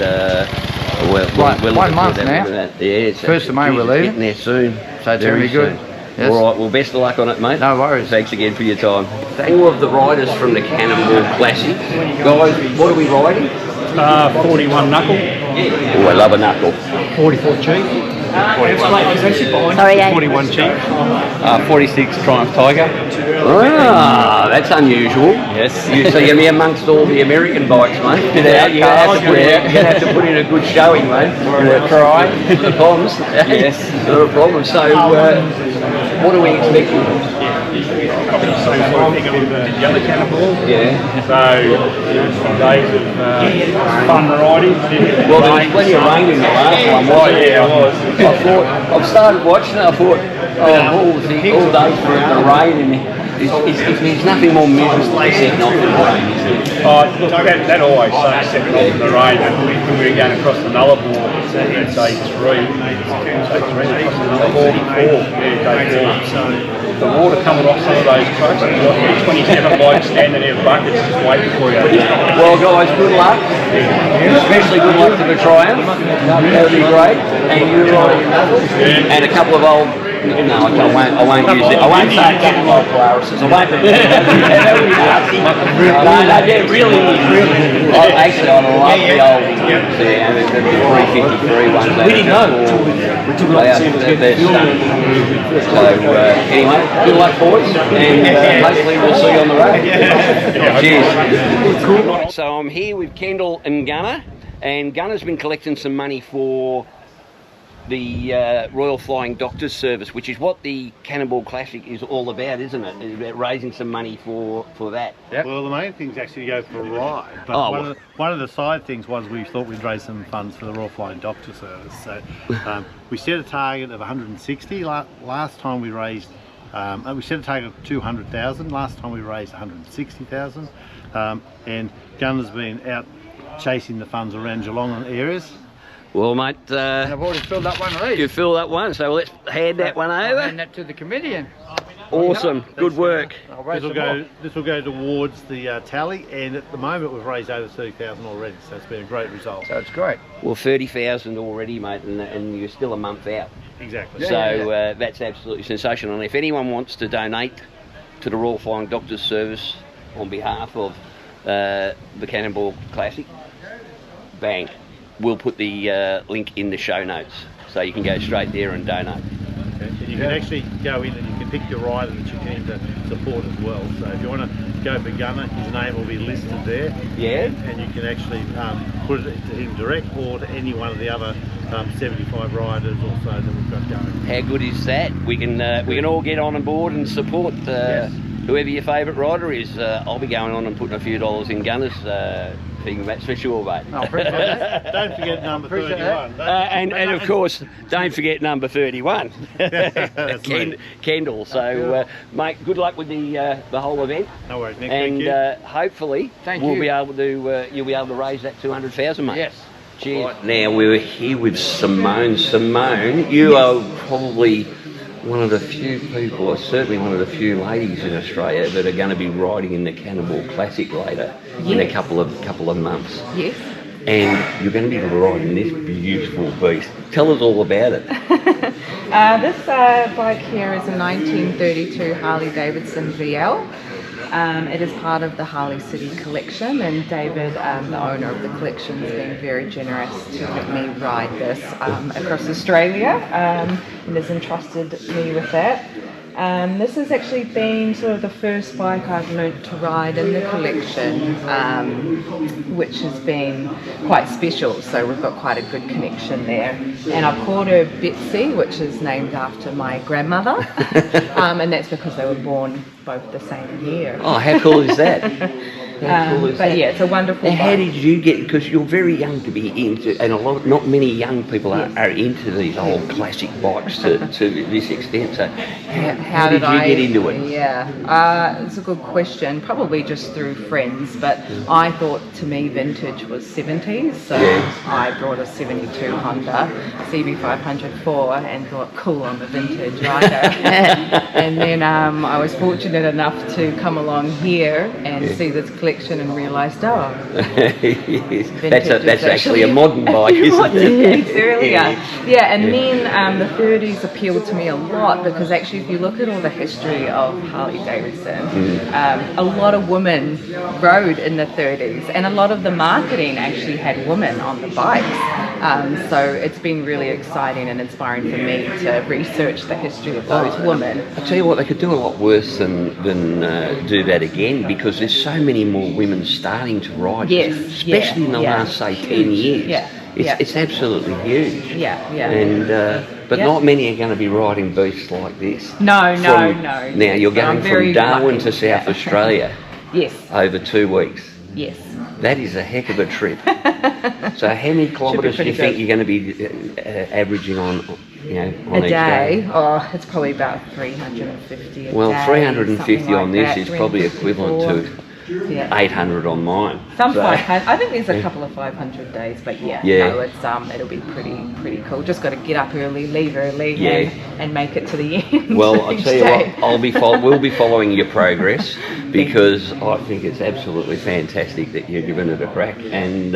we're 1 month now. Yeah, First of May we're leaving. Getting there soon. So it's going to be good. Yes. All right. Well, best of luck on it, mate. No worries. Thanks again for your time. All of the riders from the Cannonball Classic, guys. What are we riding? 41 knuckle. Oh, I love a knuckle. 44 cheap. Sorry, 41 cheap. 46 Triumph Tiger. Ah, that's unusual. Yes. You see me amongst all the American bikes, mate. You're going to have to put in a good showing, mate. Try. The bombs. Yes. Not a problem. So, what are we expecting? So the yellow Cannonball. Yeah. So days of fun riding. Well, there was plenty of rain in the last one, wasn't there? Yeah, it was. I thought, I've started watching it, I thought, all day for the rain, and there's nothing more miserable than setting off in the rain, is there? Oh, look, that always sucks setting off in the rain. When we were going across the Nullarbor, let's say 3 across the Nullarbor, 4, day 4. The water coming off some of those trucks, and you've got 27 bikes standing there with buckets just waiting for you. Well, guys, good luck. Especially good luck to the Triumph. That'll be great. And you're riding another. And a couple of old. No, I won't use it. I won't say a couple of old Clarises. I won't. That would be nasty. No, really is. Actually, I love the old ones there, and the 353 ones. We didn't know. We took it off to see they're stunning. So, anyway, good luck, boys, and hopefully we'll see you on the road. Cheers. So I'm here with Kendall and Gunnar, and Gunnar's been collecting some money for the Royal Flying Doctors Service, which is what the Cannonball Classic is all about, isn't it? It's about raising some money for that. Yep. Well, the main thing is actually to go for a ride. But one of the side things was we thought we'd raise some funds for the Royal Flying Doctor Service. So we set a target of 160. Last time we raised, we set a target of 200,000. Last time we raised 160,000. And Gunner's been out chasing the funds around Geelong and areas. Well, mate, and I've already filled that one of these. You filled that one, so let's hand that one over. Hand that to the comedian. Awesome, good work. This will go towards the tally, and at the moment we've raised over 30,000 already, so it's been a great result. So it's great. Well, 30,000 already, mate, and you're still a month out. Exactly. So that's absolutely sensational. And if anyone wants to donate to the Royal Flying Doctors Service on behalf of the Cannonball Classic, bang. We'll put the link in the show notes, so you can go straight there and donate. Okay. And you can actually go in and you can pick your rider that you're keen to support as well. So if you want to go for Gunner, his name will be listed there. Yeah. And you can actually put it to him direct or to any one of the other 75 riders also that we've got going. How good is that? We can all get on board and support whoever your favourite rider is. I'll be going on and putting a few dollars in Gunners. That's for sure, mate. Oh, appreciate that. Don't forget number 31. And of course, don't forget number 31, Kendall. So, mate, good luck with the whole event. No worries, Nick. And thank you. hopefully, you'll be able to raise that 200,000, mate. Yes. Cheers. Right, now we're here with Simone. Simone, you are probably one of the few people, or certainly one of the few ladies in Australia that are going to be riding in the Cannonball Classic later in a couple of months. Yes. And you're going to be riding this beautiful beast. Tell us all about it. This bike here is a 1932 Harley Davidson VL. It is part of the Harley City collection, and David, the owner of the collection, has been very generous to let me ride this across Australia and has entrusted me with that. This has actually been sort of the first bike I've learnt to ride in the collection, which has been quite special, so we've got quite a good connection there. And I've called her Betsy, which is named after my grandmother, and that's because they were born both the same year. Oh, how cool is that? But yeah, it's a wonderful Now, how bike. did you get, because you're very young to be into, and not many young people are into these old classic bikes to this extent, so how did you get into it? Yeah, it's a good question, probably just through friends, but I thought to me vintage was 70s, so I brought a 72 Honda CB500 and thought, cool, I'm a vintage rider. And then I was fortunate enough to come along here and see this collection and realised, Yes. That's actually a modern bike, isn't it? It's earlier. Yeah, and then the 30s appealed to me a lot because actually if you look at all the history of Harley Davidson, a lot of women rode in the 30s and a lot of the marketing actually had women on the bikes. So it's been really exciting and inspiring for me to research the history of those women. I tell you what, they could do a lot worse than do that again, because there's so many more women starting to ride, especially in the last, say, 10 years. It's absolutely huge. And but not many are going to be riding beasts like this. No. Now you're going from Darwin to South Australia. Over 2 weeks. Yes. That is a heck of a trip. So how many kilometres do you think you're going to be averaging on a day? Oh, it's probably about 350 a day. Well, 350 like on this that. is probably equivalent to 800 on mine. Some 500. I think there's a couple of 500 days, but no, it's it'll be pretty cool. Just got to get up early, leave early, and make it to the end. Well, I'll tell you what, we'll be following your progress, because I think it's absolutely fantastic that you're giving it a crack, and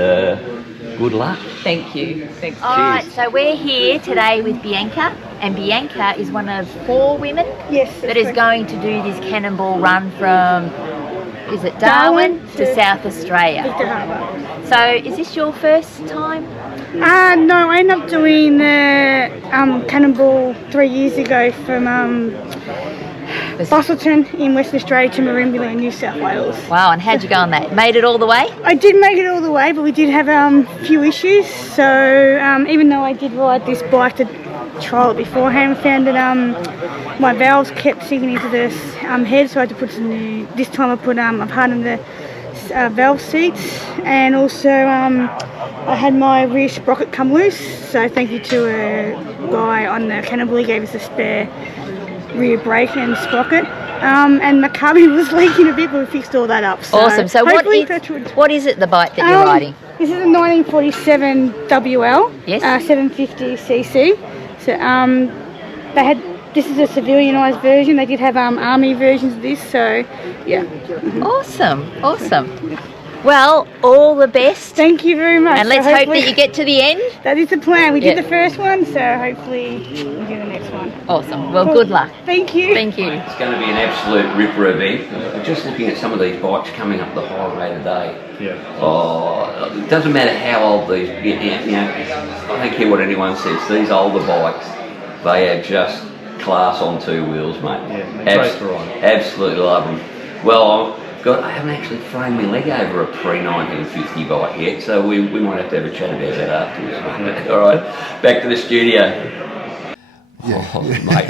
good luck. Thank you. Thanks. All right, so we're here today with Bianca, and Bianca is one of 4 women that is going to do this cannonball run from, is it Darwin to South Australia? So is this your first time? No, I ended up doing the cannonball 3 years ago from Busselton in Western Australia to Merimbula in New South Wales. Wow, and how'd you go on that? Made it all the way? I did make it all the way, but we did have a few issues. So even though I did ride this bike to trial it beforehand, found that my valves kept sinking into the head, so I had to put some new. This time I put I've hardened the valve seats, and also I had my rear sprocket come loose. So thank you to a guy on the Cannonball, he gave us a spare rear brake and sprocket. And my cubby was leaking a bit, but we fixed all that up. So awesome. So what is it, the bike that you're riding? This is a 1947 WL, 750cc. So they had, this is a civilianised version. They did have army versions of this, so yeah. Awesome. Well, all the best. Thank you very much. And let's hope that you get to the end. That is the plan. We did the first one, so hopefully we'll do the next one. Awesome. Well, good luck. Thank you. Thank you. It's going to be an absolute ripper event. Just looking at some of these bikes coming up the highway today. It doesn't matter how old these, I don't care what anyone says, these older bikes, they are just class on two wheels, mate. Yeah, they're great to ride. Absolutely love them. Well, I haven't actually framed my leg over a pre-1950 bike yet, so we might have to have a chat about that afterwards. All right, back to the studio. Yeah. Oh, mate,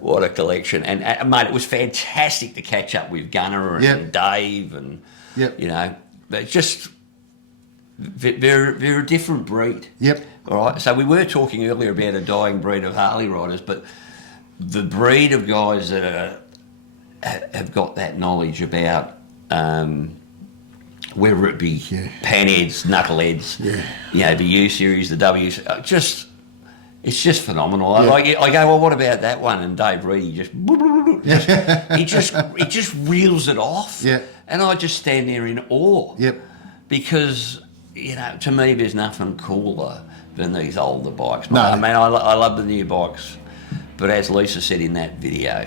what a collection. And mate, it was fantastic to catch up with Gunnar and Dave and, you know, they're just, they're a different breed. Yep. All right, so we were talking earlier about a dying breed of Harley riders, but the breed of guys that have got that knowledge about whether it be panheads, knuckleheads, you know, the U series, the W, it's just phenomenal. I go, well, what about that one? And Dave Reed, he just reels it off. Yeah. And I just stand there in awe. Yep. Because, you know, to me, there's nothing cooler than these older bikes. No. I mean, I love the new bikes, but as Lisa said in that video,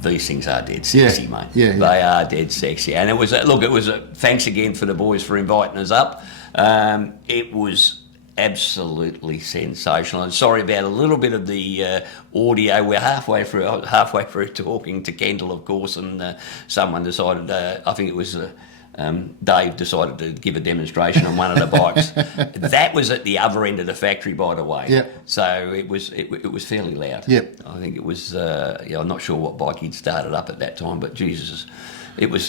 these things are dead sexy, mate. Yeah, yeah. They are dead sexy. And it was thanks again for the boys for inviting us up. It was absolutely sensational. And sorry about a little bit of the audio. We're halfway through talking to Kendall, of course, and someone decided, I think it was Dave decided to give a demonstration on one of the bikes. That was at the other end of the factory, by the way. Yep. So it was fairly loud. Yep. I think it was. I'm not sure what bike he'd started up at that time, but Jesus, it was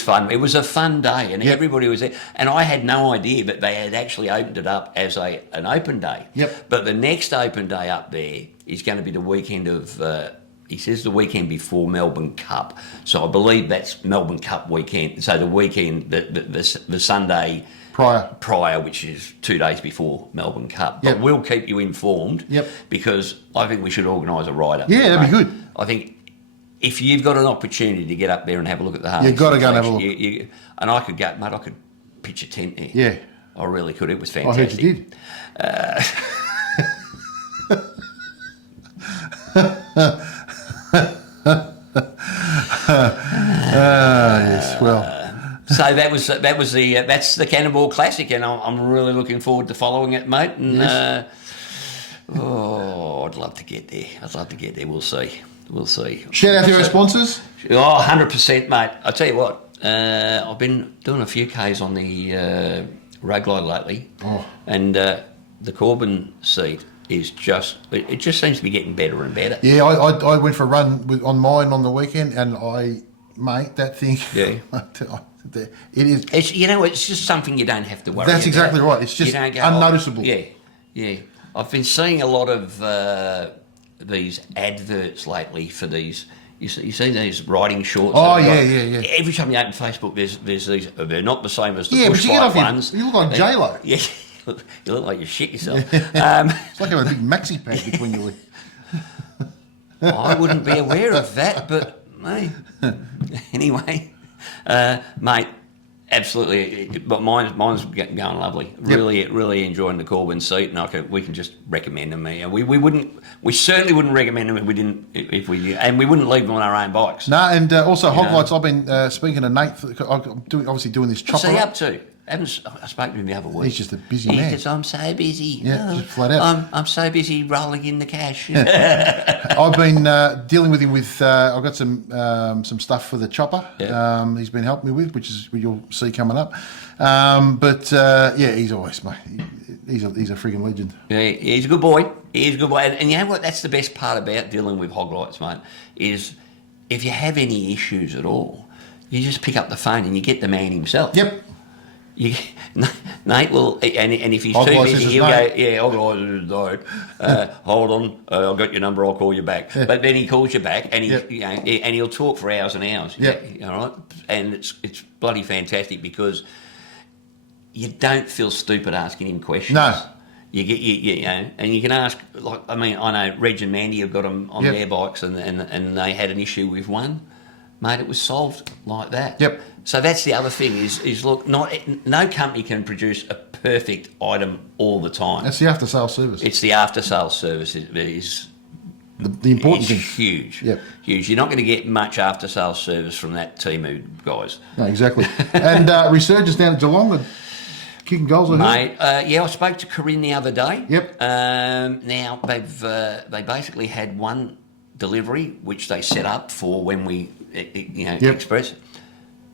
fun. It was a fun day, and everybody was there. And I had no idea that they had actually opened it up as an open day. Yep. But the next open day up there is going to be the weekend of. He says the weekend before Melbourne Cup, so I believe that's Melbourne Cup weekend. So the weekend, the Sunday prior, which is 2 days before Melbourne Cup. But we'll keep you informed. Yep. Because I think we should organise a ride up. Yeah, that'd be good. I think if you've got an opportunity to get up there and have a look at the Harley, you've got to go and have a look. And I could go, mate. I could pitch a tent there. Yeah, I really could. It was fantastic. I heard you did. Yes, well. So that's the Cannonball Classic, and I'm really looking forward to following it, mate. And I'd love to get there. We'll see. Shout out to our sponsors. Oh, 100%, mate. I'll tell you what. I've been doing a few Ks on the road glide lately, and the Corbin seat is just seems to be getting better and better. Yeah, I went for a run on mine on the weekend, and mate, that thing. Yeah. It is. It's just something you don't have to worry about. That's exactly right. It's just unnoticeable. Yeah. I've been seeing a lot of these adverts lately for these. You see these riding shorts. Oh, yeah. Every time you open Facebook, there's these. They're not the same as the push but you get off ones. You look like J-Lo. Yeah, you look like you shit yourself. It's like having a big maxi pad between your legs. I wouldn't be aware of that, but mate. Anyway, mate, absolutely. But mine's going lovely. Really enjoying the Corbin seat, and we can just recommend them. We certainly wouldn't recommend them if we didn't. And we wouldn't leave them on our own bikes. No, and also Hog Lights. I've been speaking to Nate. I'm doing this chopper. What's he up to? I spoke to him the other week. He's just a busy man. He says, I'm so busy. Yeah, just flat out. I'm so busy rolling in the cash. I've been dealing with him with. I've got some stuff for the chopper. Yeah. He's been helping me with, which is you'll see coming up. He's always mate. He's a frigging legend. Yeah, he's a good boy. And you know what? That's the best part about dealing with Hog Lights, mate. Is if you have any issues at all, you just pick up the phone and you get the man himself. Yep. Nate will, and if he's too busy, he'll go, Nate. Hold on, I've got your number, I'll call you back. Yeah. But then he calls you back, and and he'll talk for hours and hours. Yeah. All right, and it's bloody fantastic because you don't feel stupid asking him questions. No. You get and you can ask. Like I know Reg and Mandy have got them on their bikes, and they had an issue with one. Mate, it was solved like that. Yep. So that's the other thing is look, no company can produce a perfect item all the time. That's the after-sales service. It's the after-sales service is the important thing. Huge. Yep. Huge. You're not going to get much after-sales service from that Temu guys. No, exactly. And Resurgence down at Geelong. kicking goals, I heard. Mate, yeah, I spoke to Corinne the other day. Yep. Now, they basically had one delivery, which they set up for when we, express.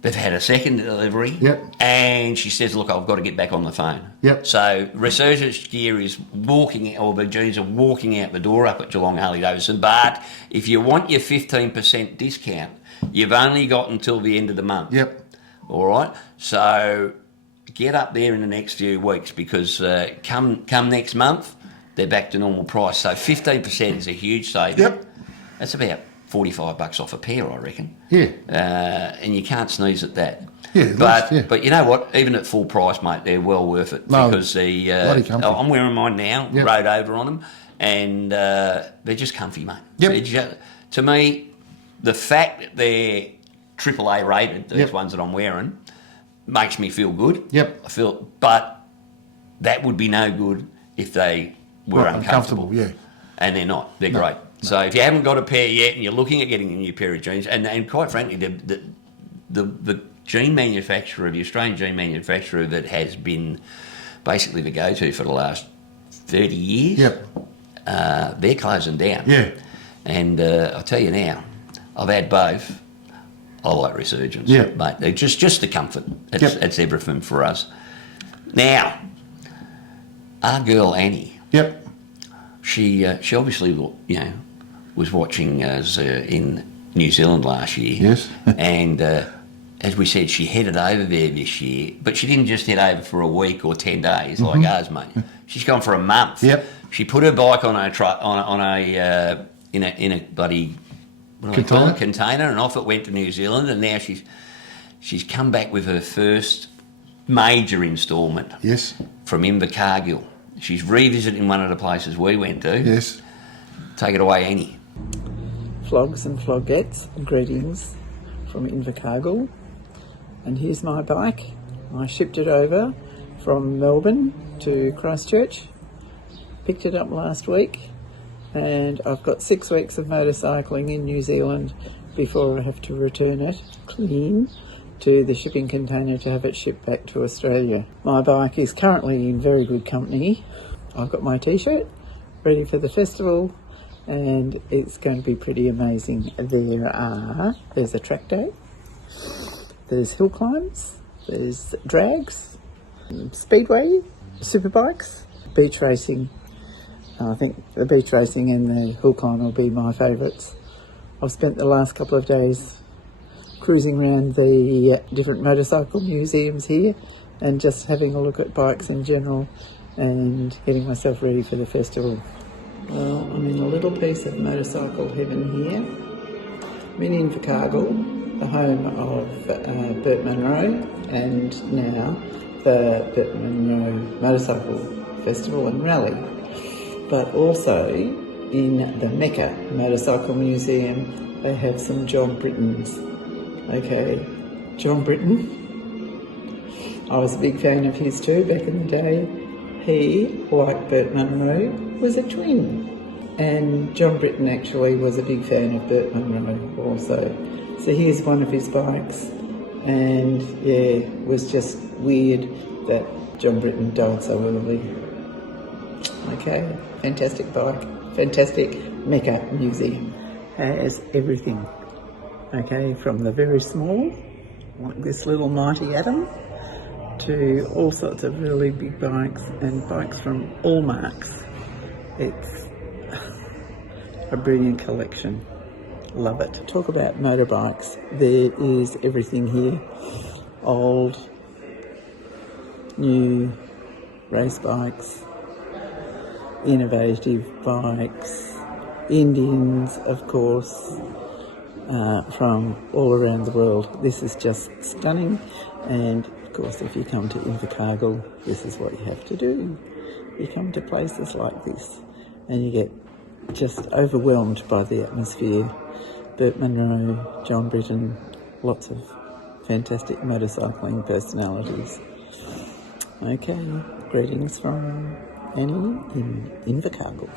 They've had a second delivery. Yep. And she says, look, I've got to get back on the phone. Yep. So Resurgence Gear is walking, or the G's are walking out the door up at Geelong Harley Davidson. But if you want your 15% discount, you've only got until the end of the month. Yep. All right? So get up there in the next few weeks, because come next month, they're back to normal price. So 15% is a huge saving. Yep. That's about $45 off a pair, I reckon. Yeah. And you can't sneeze at that. Yeah, but you know what? Even at full price, mate, they're well worth it. No, because bloody comfy. I'm wearing mine now, Yep. rode over on them, and they're just comfy, mate. Yep. To me, the fact that they're AAA rated, these Yep. ones that I'm wearing, makes me feel good. Yep. But that would be no good if they were Right, uncomfortable. yeah. And they're not. They're No. great. So if you haven't got a pair yet and you're looking at getting a new pair of jeans, and quite frankly, the jean manufacturer, the Australian jean manufacturer that has been basically the go-to for the last 30 years, Yep. they're closing down. Yeah. And I'll tell you now, I've had both. I like Resurgence, Yeah. mate. They're just the comfort. Yep. It's everything for us. Now, our girl Annie, Yep. she obviously, was watching us in New Zealand last year. Yes. And as we said, she headed over there this year, but she didn't just head over for a week or 10 days like ours, mate. She's gone for a month. Yep. She put her bike on a in a bloody container, and off it went to New Zealand, and now she's come back with her first major instalment. Yes. From Invercargill. She's revisiting one of the places we went to. Yes. Take it away, Annie. Flogs and flogettes, greetings from Invercargill. And here's my bike. I shipped it over from Melbourne to Christchurch. Picked it up last week, and I've got 6 weeks of motorcycling in New Zealand before I have to return it clean to the shipping container to have it shipped back to Australia. My bike is currently in very good company. I've got my t-shirt ready for the festival, and it's going to be pretty amazing. There's a track day, there's hill climbs, there's drags, speedway, superbikes, beach racing. I think the beach racing and the hill climb will be my favourites. I've spent the last couple of days cruising around the different motorcycle museums here and just having a look at bikes in general and getting myself ready for the festival. Well, I'm in a little piece of motorcycle heaven here. I'm in Invercargill, the home of Burt Munro, and now the Burt Munro Motorcycle Festival and Rally. But also in the Mecca Motorcycle Museum, they have some John Brittons. Okay, John Britton, I was a big fan of his too back in the day. He, like Burt Munro, was a twin. And John Britton actually was a big fan of Burt Munro also. So here's one of his bikes. And yeah, it was just weird that John Britton died so early. Okay, fantastic bike, fantastic Mecca Museum. Has everything. Okay, from the very small, like this little Mighty Atom, to all sorts of really big bikes and bikes from all marks. It's a brilliant collection. Love it. Talk about motorbikes. There is everything here. Old, new, race bikes, innovative bikes, Indians, of course, from all around the world. This is just stunning, and of course if you come to Invercargill, this is what you have to do. You come to places like this and you get just overwhelmed by the atmosphere. Burt Munro, John Britton, lots of fantastic motorcycling personalities. Okay, greetings from Annie in Invercargill.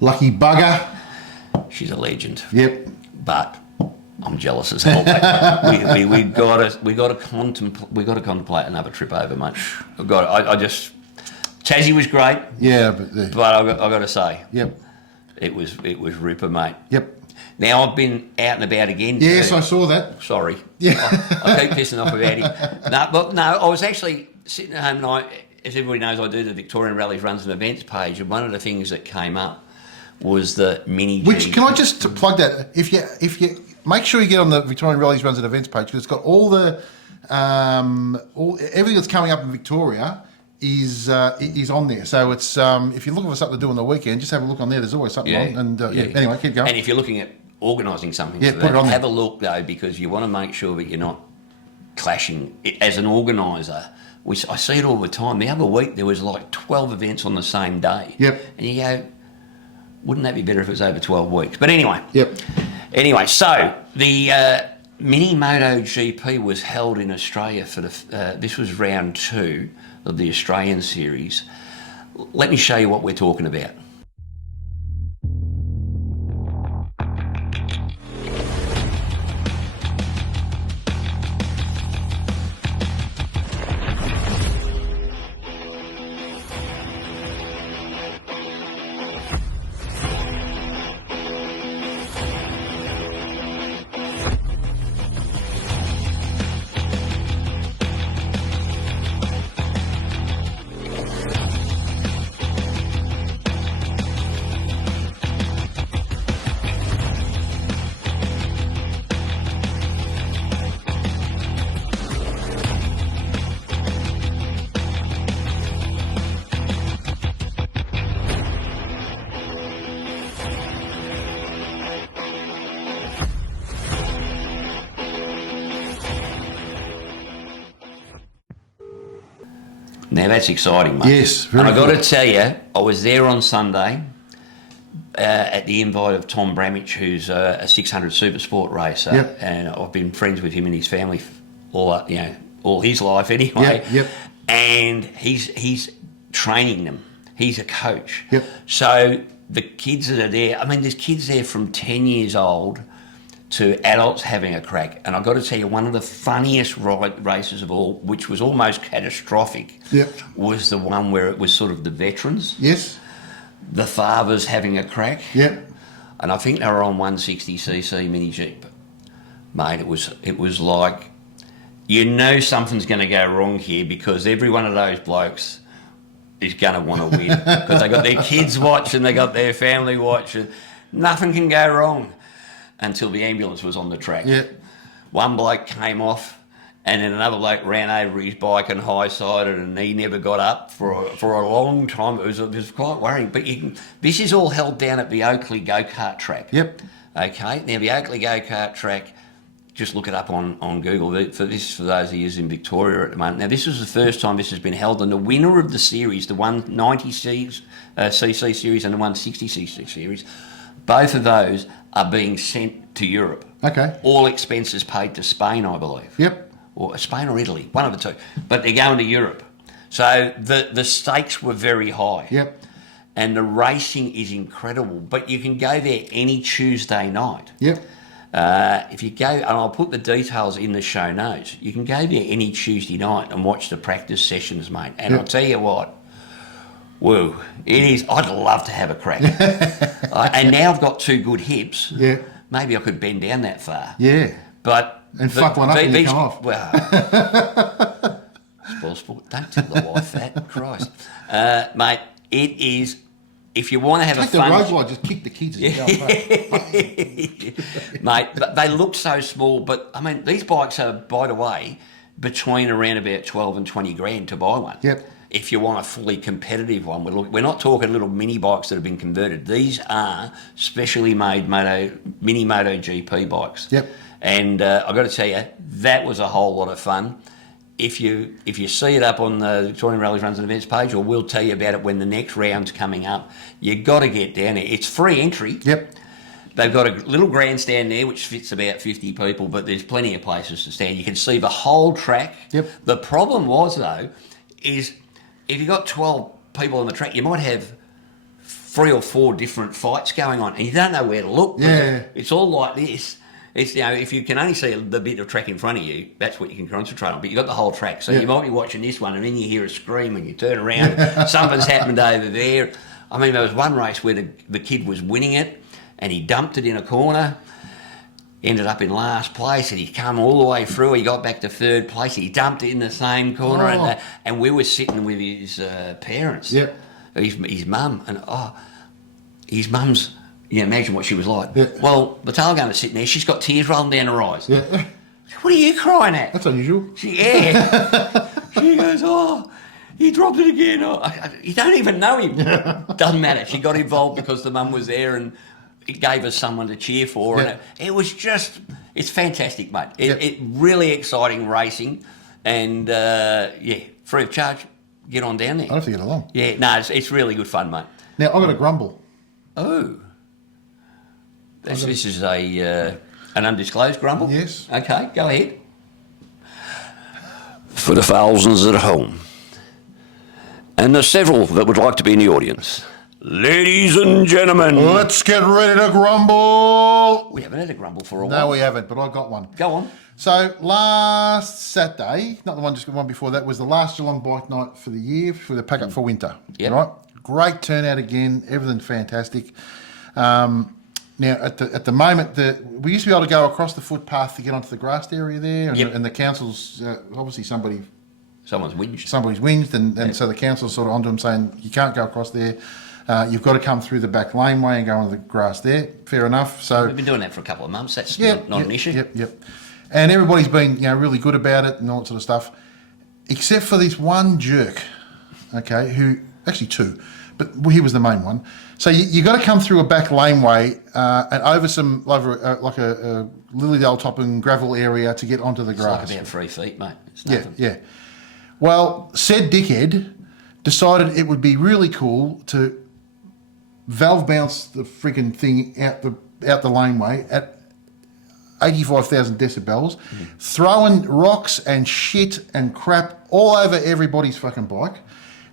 Lucky bugger. She's a legend. Yep. But I'm jealous as hell. Mate. we got to contemplate another trip over, mate. I just Tassie was great. Yeah, but I got to say, yep, it was ripper, mate. Yep. Now I've been out and about again. Yes, I saw that. Sorry. Yeah. I keep pissing off about it. No, I was actually sitting at home and as everybody knows, I do the Victorian Rallies Runs and Events page, and one of the things that came up was the MiniGP. Which, can I just plug that? If you make sure you get on the Victorian Rallies Runs and Events page, because it's got all the everything that's coming up in Victoria is on there. So it's if you're looking for something to do on the weekend, just have a look on there. There's always something on. And anyway, keep going. And if you're looking at organising something, put it on have there. a look though, because you want to make sure that you're not clashing. As an organiser, I see it all the time. The other week there was like 12 events on the same day. Yep. And you go, wouldn't that be better if it was over 12 weeks? But anyway. Yep. Anyway, so the Mini Moto GP was held in Australia for this was round 2 of the Australian series. Let me show you what we're talking about. Now that's exciting, mate. Yes, very and I got good. to tell you, I was there on Sunday at the invite of Tom Bramich, who's a 600 super sport racer, Yep. and I've been friends with him and his family all his life anyway. Yep. And he's training them. He's a coach. Yep. So the kids that are there, I mean, there's kids there from 10 years old to adults having a crack. And I've got to tell you, one of the funniest races of all, which was almost catastrophic, Yep. was the one where it was sort of the veterans, Yes. the fathers having a crack. Yep. And I think they were on 160cc mini Jeep. Mate, it was like, you know something's going to go wrong here, because every one of those blokes is going to want to win, because they got their kids watching, they got their family watching. Nothing can go wrong until the ambulance was on the track. Yeah. One bloke came off, and then another bloke ran over his bike and high-sided, and he never got up for a long time. It was quite worrying. But this is all held down at the Oakley go-kart track. Yep. Okay, now the Oakley go-kart track, just look it up on Google. For those of you in Victoria at the moment. Now, this is the first time this has been held, and the winner of the series, the 190cc series and the 160cc series, both of those are being sent to Europe. Okay. All expenses paid to Spain, I believe. Yep. Or Spain or Italy, one of the two. But they're going to Europe. So the stakes were very high. Yep. And the racing is incredible. But you can go there any Tuesday night. Yep. If you go, and I'll put the details in the show notes, you can go there any Tuesday night and watch the practice sessions, mate. And I'll tell you what, woo, it is, I'd love to have a crack. And now I've got 2 good hips. Yeah. Maybe I could bend down that far. Yeah. But And fuck one up and you come off. Well, spoil sport. Don't tell the wife that. Christ. Mate, it is, if you want to have Take a the fun... road wide, just kick the kids as you go back. Mate, they look so small, but I mean, these bikes are, by the way, between around about 12 and 20 grand to buy one. Yep. If you want a fully competitive one, we're not talking little mini bikes that have been converted. These are specially made mini Moto GP bikes. Yep. And I've got to tell you, that was a whole lot of fun. If you see it up on the Victorian Rallies Runs and Events page, or we'll tell you about it when the next round's coming up, you got to get down there. It's free entry. Yep. They've got a little grandstand there which fits about 50 people, but there's plenty of places to stand. You can see the whole track. Yep. The problem was, though, is if you got 12 people on the track, you might have 3 or 4 different fights going on, and you don't know where to look. Yeah. It's all like this. It's, you know, if you can only see the bit of track in front of you, that's what you can concentrate on. But you've got the whole track, so you might be watching this one, and then you hear a scream, and you turn around, something's happened over there. I mean, there was one race where the kid was winning it, and he dumped it in a corner, ended up in last place, and he come all the way through. He got back to 3rd place. He dumped it in the same corner, and we were sitting with his parents, his mum, and his mum's. You imagine what she was like. Yeah. Well, the tailgunner's sitting there. She's got tears rolling down her eyes. Yeah. What are you crying at? That's unusual. She goes, oh, he dropped it again. Oh, you don't even know him. Doesn't matter. She got involved because the mum was there and it gave us someone to cheer for. Yeah. And it was just, it's fantastic, mate. It really exciting racing. And, free of charge. Get on down there. I have to get along. Yeah, no, it's really good fun, mate. Now, I've got a grumble. Oh. This is an undisclosed grumble? Yes. Okay, go ahead. For the thousands at home, and the several that would like to be in the audience, ladies and gentlemen. Let's get ready to grumble. We haven't had a grumble for a while. No, we haven't, but I got one. Go on. So last Saturday, not the one, just the one before that, was the last Geelong bike night for the year for the pack up for winter. Yep. Right? Great turnout again, everything fantastic. Now, at the moment, we used to be able to go across the footpath to get onto the grassed area there, and the council's obviously somebody's whinged, and so the council's sort of onto them saying you can't go across there. You've got to come through the back laneway and go onto the grass there. Fair enough. So we've been doing that for a couple of months. That's not an issue. Yep. And everybody's been really good about it and all that sort of stuff, except for this one jerk, okay, who actually 2. But he was the main one. So you got to come through a back laneway and over like a Lilydale top and gravel area to get onto the grass. It's like about 3 feet, mate. It's nothing. Yeah. Well, said dickhead decided it would be really cool to valve bounce the freaking thing out the laneway at 85,000 decibels, throwing rocks and shit and crap all over everybody's fucking bike,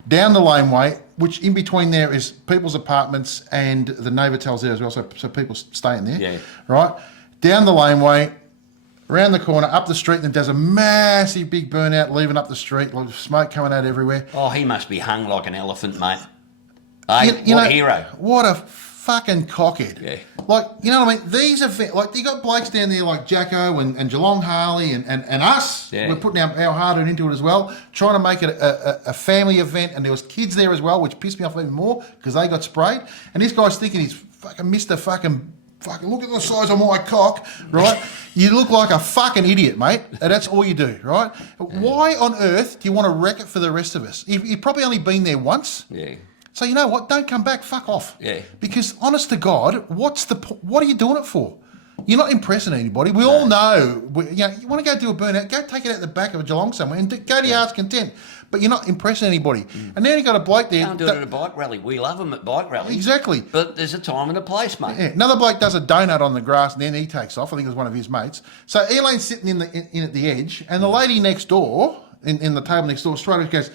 down the laneway, which in between there is people's apartments and the Novotel's there as well, so people staying there, right? Down the laneway, around the corner, up the street, and then there's a massive big burnout leaving up the street, like smoke coming out everywhere. Oh, he must be hung like an elephant, mate. What a hero. What a fucking cockhead. Yeah. Like, you know what I mean? These events, like, you got blokes down there like Jacko and Geelong Harley and us. Yeah. We're putting our heart into it as well, trying to make it a family event. And there was kids there as well, which pissed me off even more because they got sprayed. And this guy's thinking he's fucking Mr. fucking look at the size of my cock, right? You look like a fucking idiot, mate. And that's all you do, right? Why on earth do you want to wreck it for the rest of us? You've probably only been there once. Yeah. So you know what? Don't come back. Fuck off. Yeah. Because honest to God, what are you doing it for? You're not impressing anybody. We all know. You want to go do a burnout? Go take it out the back of a Geelong somewhere and go to your heart's content. But you're not impressing anybody. And now you got a bloke there. Can't do it at a bike rally. We love them at bike rallies. Exactly. But there's a time and a place, mate. Yeah. Another bloke does a donut on the grass and then he takes off. I think it was one of his mates. So Elaine's sitting in at the edge, and the lady next door, in the table next door, straight away goes,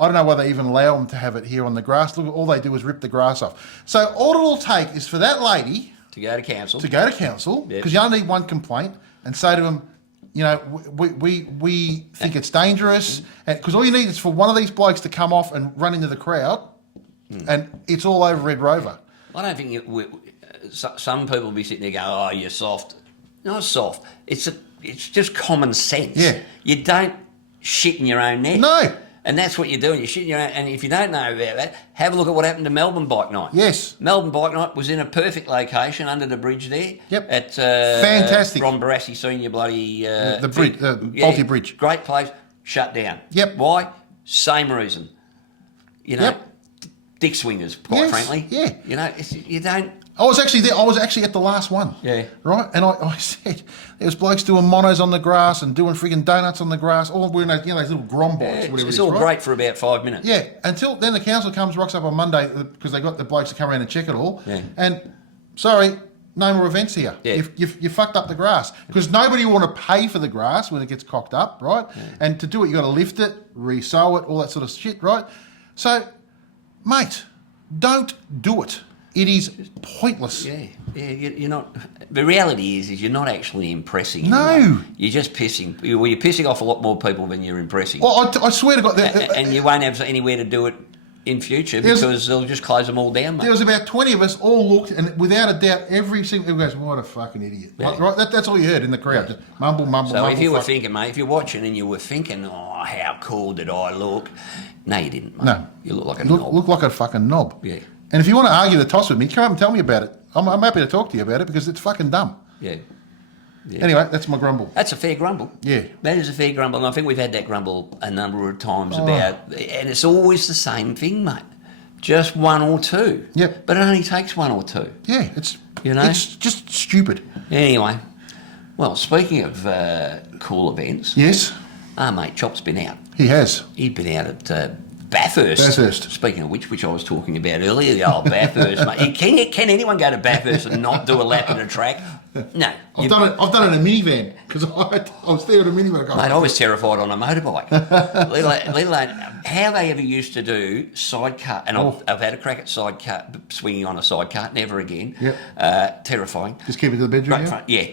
I don't know why they even allow them to have it here on the grass. Look, all they do is rip the grass off. So all it'll take is for that lady to go to council. Because you only need one complaint, and say to them, you know, we think it's dangerous, because all you need is for one of these blokes to come off and run into the crowd, and it's all over Red Rover. I don't think some people will be sitting there going, "Oh, you're soft." Not soft. It's just common sense. Yeah. You don't shit in your own net. No. And that's what you're doing. You're shitting your own. And if you don't know about that, have a look at what happened to Melbourne Bike Night. Yes. Melbourne Bike Night was in a perfect location under the bridge there. Yep. At fantastic. Ron Barassi Senior bloody... the bridge, Balti Bridge. Great place. Shut down. Yep. Why? Same reason. You know, dick swingers, quite frankly. Yeah. You know, you don't... I was actually there. I was actually at the last one. Yeah. Right? And I said, there was blokes doing monos on the grass and doing freaking donuts on the grass, all wearing those, those little grom bikes, whatever it is. It's all great for about 5 minutes. Yeah. Until then the council rocks up on Monday because they got the blokes to come around and check it all. Yeah. And, sorry, no more events here. Yeah. You fucked up the grass. Because nobody will want to pay for the grass when it gets cocked up, right? Yeah. And to do it, you got to lift it, re-sow it, all that sort of shit, right? So, mate... Don't do it. It is pointless. Yeah, you're not. The reality is you're not actually impressing. No. Anyone. You're just pissing. Well, you're pissing off a lot more people than you're impressing. Well, I swear to God. And you won't have anywhere to do it in future because they'll just close them all down, mate. There was about 20 of us all looked, and without a doubt, every single goes, "What a fucking idiot!" Yeah. Right? That's all you heard in the crowd. Just mumble, mumble. So mumble, if you were fuck. thinking, mate, if you're watching and you were thinking, "Oh, how cool did I look?" No, you didn't, mate. No, you look like a you knob. look like a fucking knob. Yeah. And if you want to argue the toss with me, come up and tell me about it. I'm happy to talk to you about it because it's fucking dumb. Yeah. Anyway, that's my grumble. That's a fair grumble. Yeah. That is a fair grumble, and I think we've had that grumble a number of times about, and it's always the same thing, mate. Just one or two. Yep. But it only takes one or two. Yeah, it's You know? it's just stupid. Anyway, well, speaking of cool events, Yes, our mate Chop's been out. he has. He'd been out at Bathurst. Bathurst. Speaking of which I was talking about earlier, the old Bathurst, mate. Can anyone go to Bathurst and not do a lap in a track? No. I've done it in a minivan because I was there in a minivan. Mate, I was terrified on a motorbike. let alone how they ever used to do side cut, and I've had a crack at side cut, swinging on a side cut, never again. Yep. Terrifying. Just keep it to the bedroom. Right front, yeah.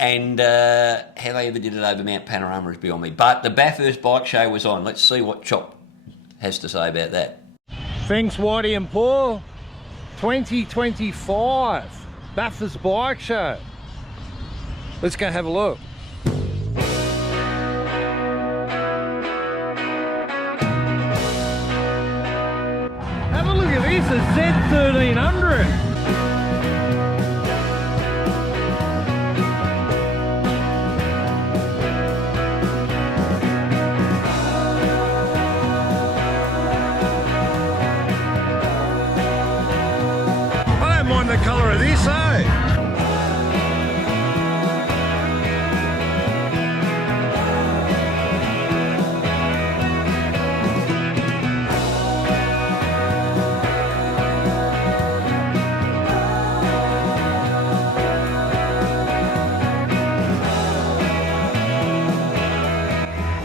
And how they ever did it over Mount Panorama is beyond me. But the Bathurst Bike Show was on. Let's see what Chop has to say about that. Thanks, Whitey and Paul. 2025 Bathurst Bike Show. Let's go have a look. Have a look at this, a Z1300. I don't mind the colour of this, eh?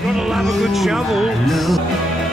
Gotta love a good shovel.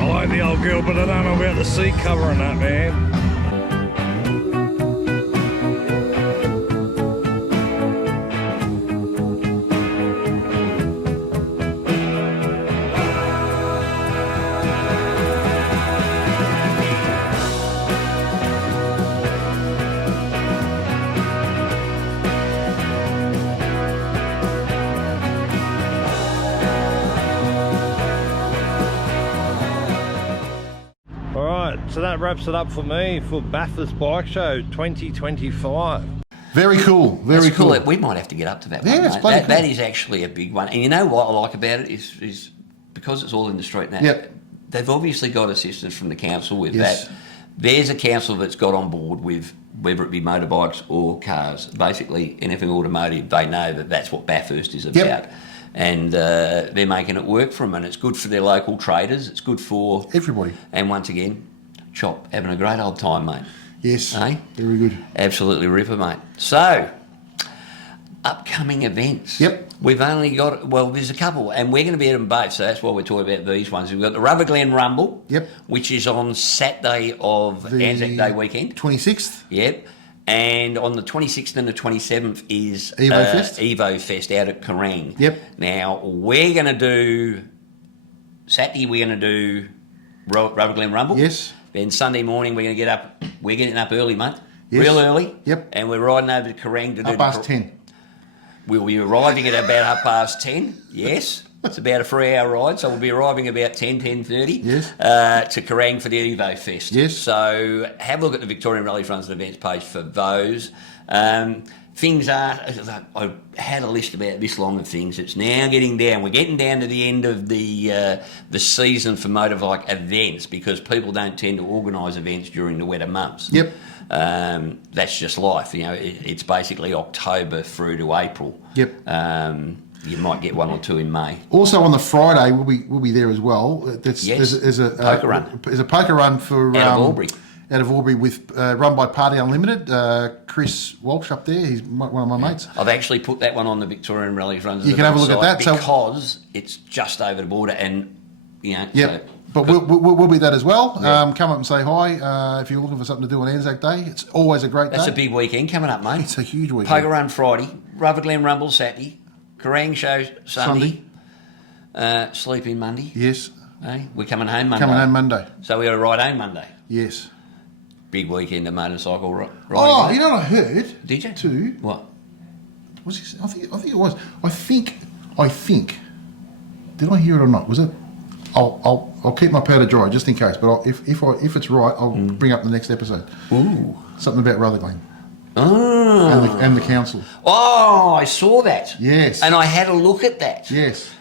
I like the old girl, but I don't know about the seat cover and that, man. So that wraps it up for me for Bathurst Bike Show 2025. Very cool. Very That's cool. We might have to get up to that Yeah, one, it's mate. bloody That cool. is actually a big one. And you know what I like about it is because it's all in the street now, Yep. they've obviously got assistance from the council with Yes. that. there's a council that's got on board with whether it be motorbikes or cars. Basically, anything automotive, they know that that's what Bathurst is about. And they're making it work for them, and it's good for their local traders. It's good for everybody. And once again, Chop, having a great old time, mate. Yes, eh? Very good. Absolutely ripper, mate. So, upcoming events. Yep. We've only got, well, there's a couple, and we're going to be at them both, so that's why we're talking about these ones. We've got the Rubber Glen Rumble, which is on Saturday of Anzac Day weekend. 26th. Yep. And on the 26th and the 27th is Evo Fest out at Kerrang. Yep. Now, we're going to do, Saturday we're going to do Rubber Glen Rumble. Yes. Then Sunday morning we're getting up early, mate. Yes. Real early. Yep. And we're riding over to Kerrang to do past 10. We'll be arriving at about 10:30, yes. It's about a 3-hour ride, so we'll be arriving about 10:30 yes. To Kerrang for the Evo Fest. Yes. So have a look at the Victorian Rallies Runs and Events page for those. Things are, I had a list about this long of things. It's now getting down. We're getting down to the end of the season for motorbike events because people don't tend to organise events during the wetter months. Yep. That's just life. You know, it's basically October through to April. Yep. You might get one or two in May. Also on the Friday, we'll be there as well. There's a poker run. There's a poker run for out of Albury. Out of Albury with run by Party Unlimited. Chris Walsh up there. He's one of my mates. I've actually put that one on the Victorian Rallies Runs. You can have a look at that because it's just over the border, and you know. Yep. So, but we'll be that as well. Yeah. Come up and say hi if you're looking for something to do on Anzac Day. It's always a great day. That's a big weekend coming up, mate. It's a huge weekend. Poker Run Friday, Rubber Glen Rumble Saturday, Kerrang Show Sunday. Sleeping Monday. Yes. Hey, we're coming home Monday. So we got to ride home Monday. Yes. Big weekend of motorcycle riding. Oh, you know what I heard? Did you? Too. What? Was it, I think it was. I think. Did I hear it or not? Was it? I'll keep my powder dry just in case. But if it's right, I'll bring up the next episode. Ooh. Something about Rutherglen. Oh. And the council. Oh, I saw that. Yes. And I had a look at that. Yes.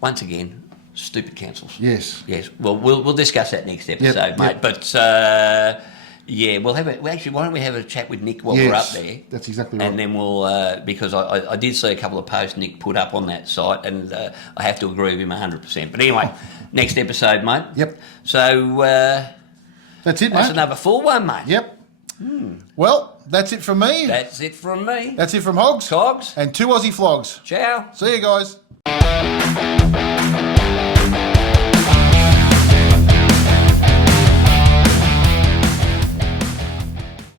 Once again, stupid councils. Yes. Yes. Well, we'll discuss that next episode, mate. Yep. But yeah, actually, why don't we have a chat with Nick while we're up there? That's exactly right. And then we'll because I did see a couple of posts Nick put up on that site, and I have to agree with him 100%. But anyway, next episode, mate. Yep. So that's it, mate. That's another full one, mate. Yep. Well, that's it from me. That's it from me. That's it from Hogs. Cogs. And 2 Aussie Flogs. Ciao. See you guys.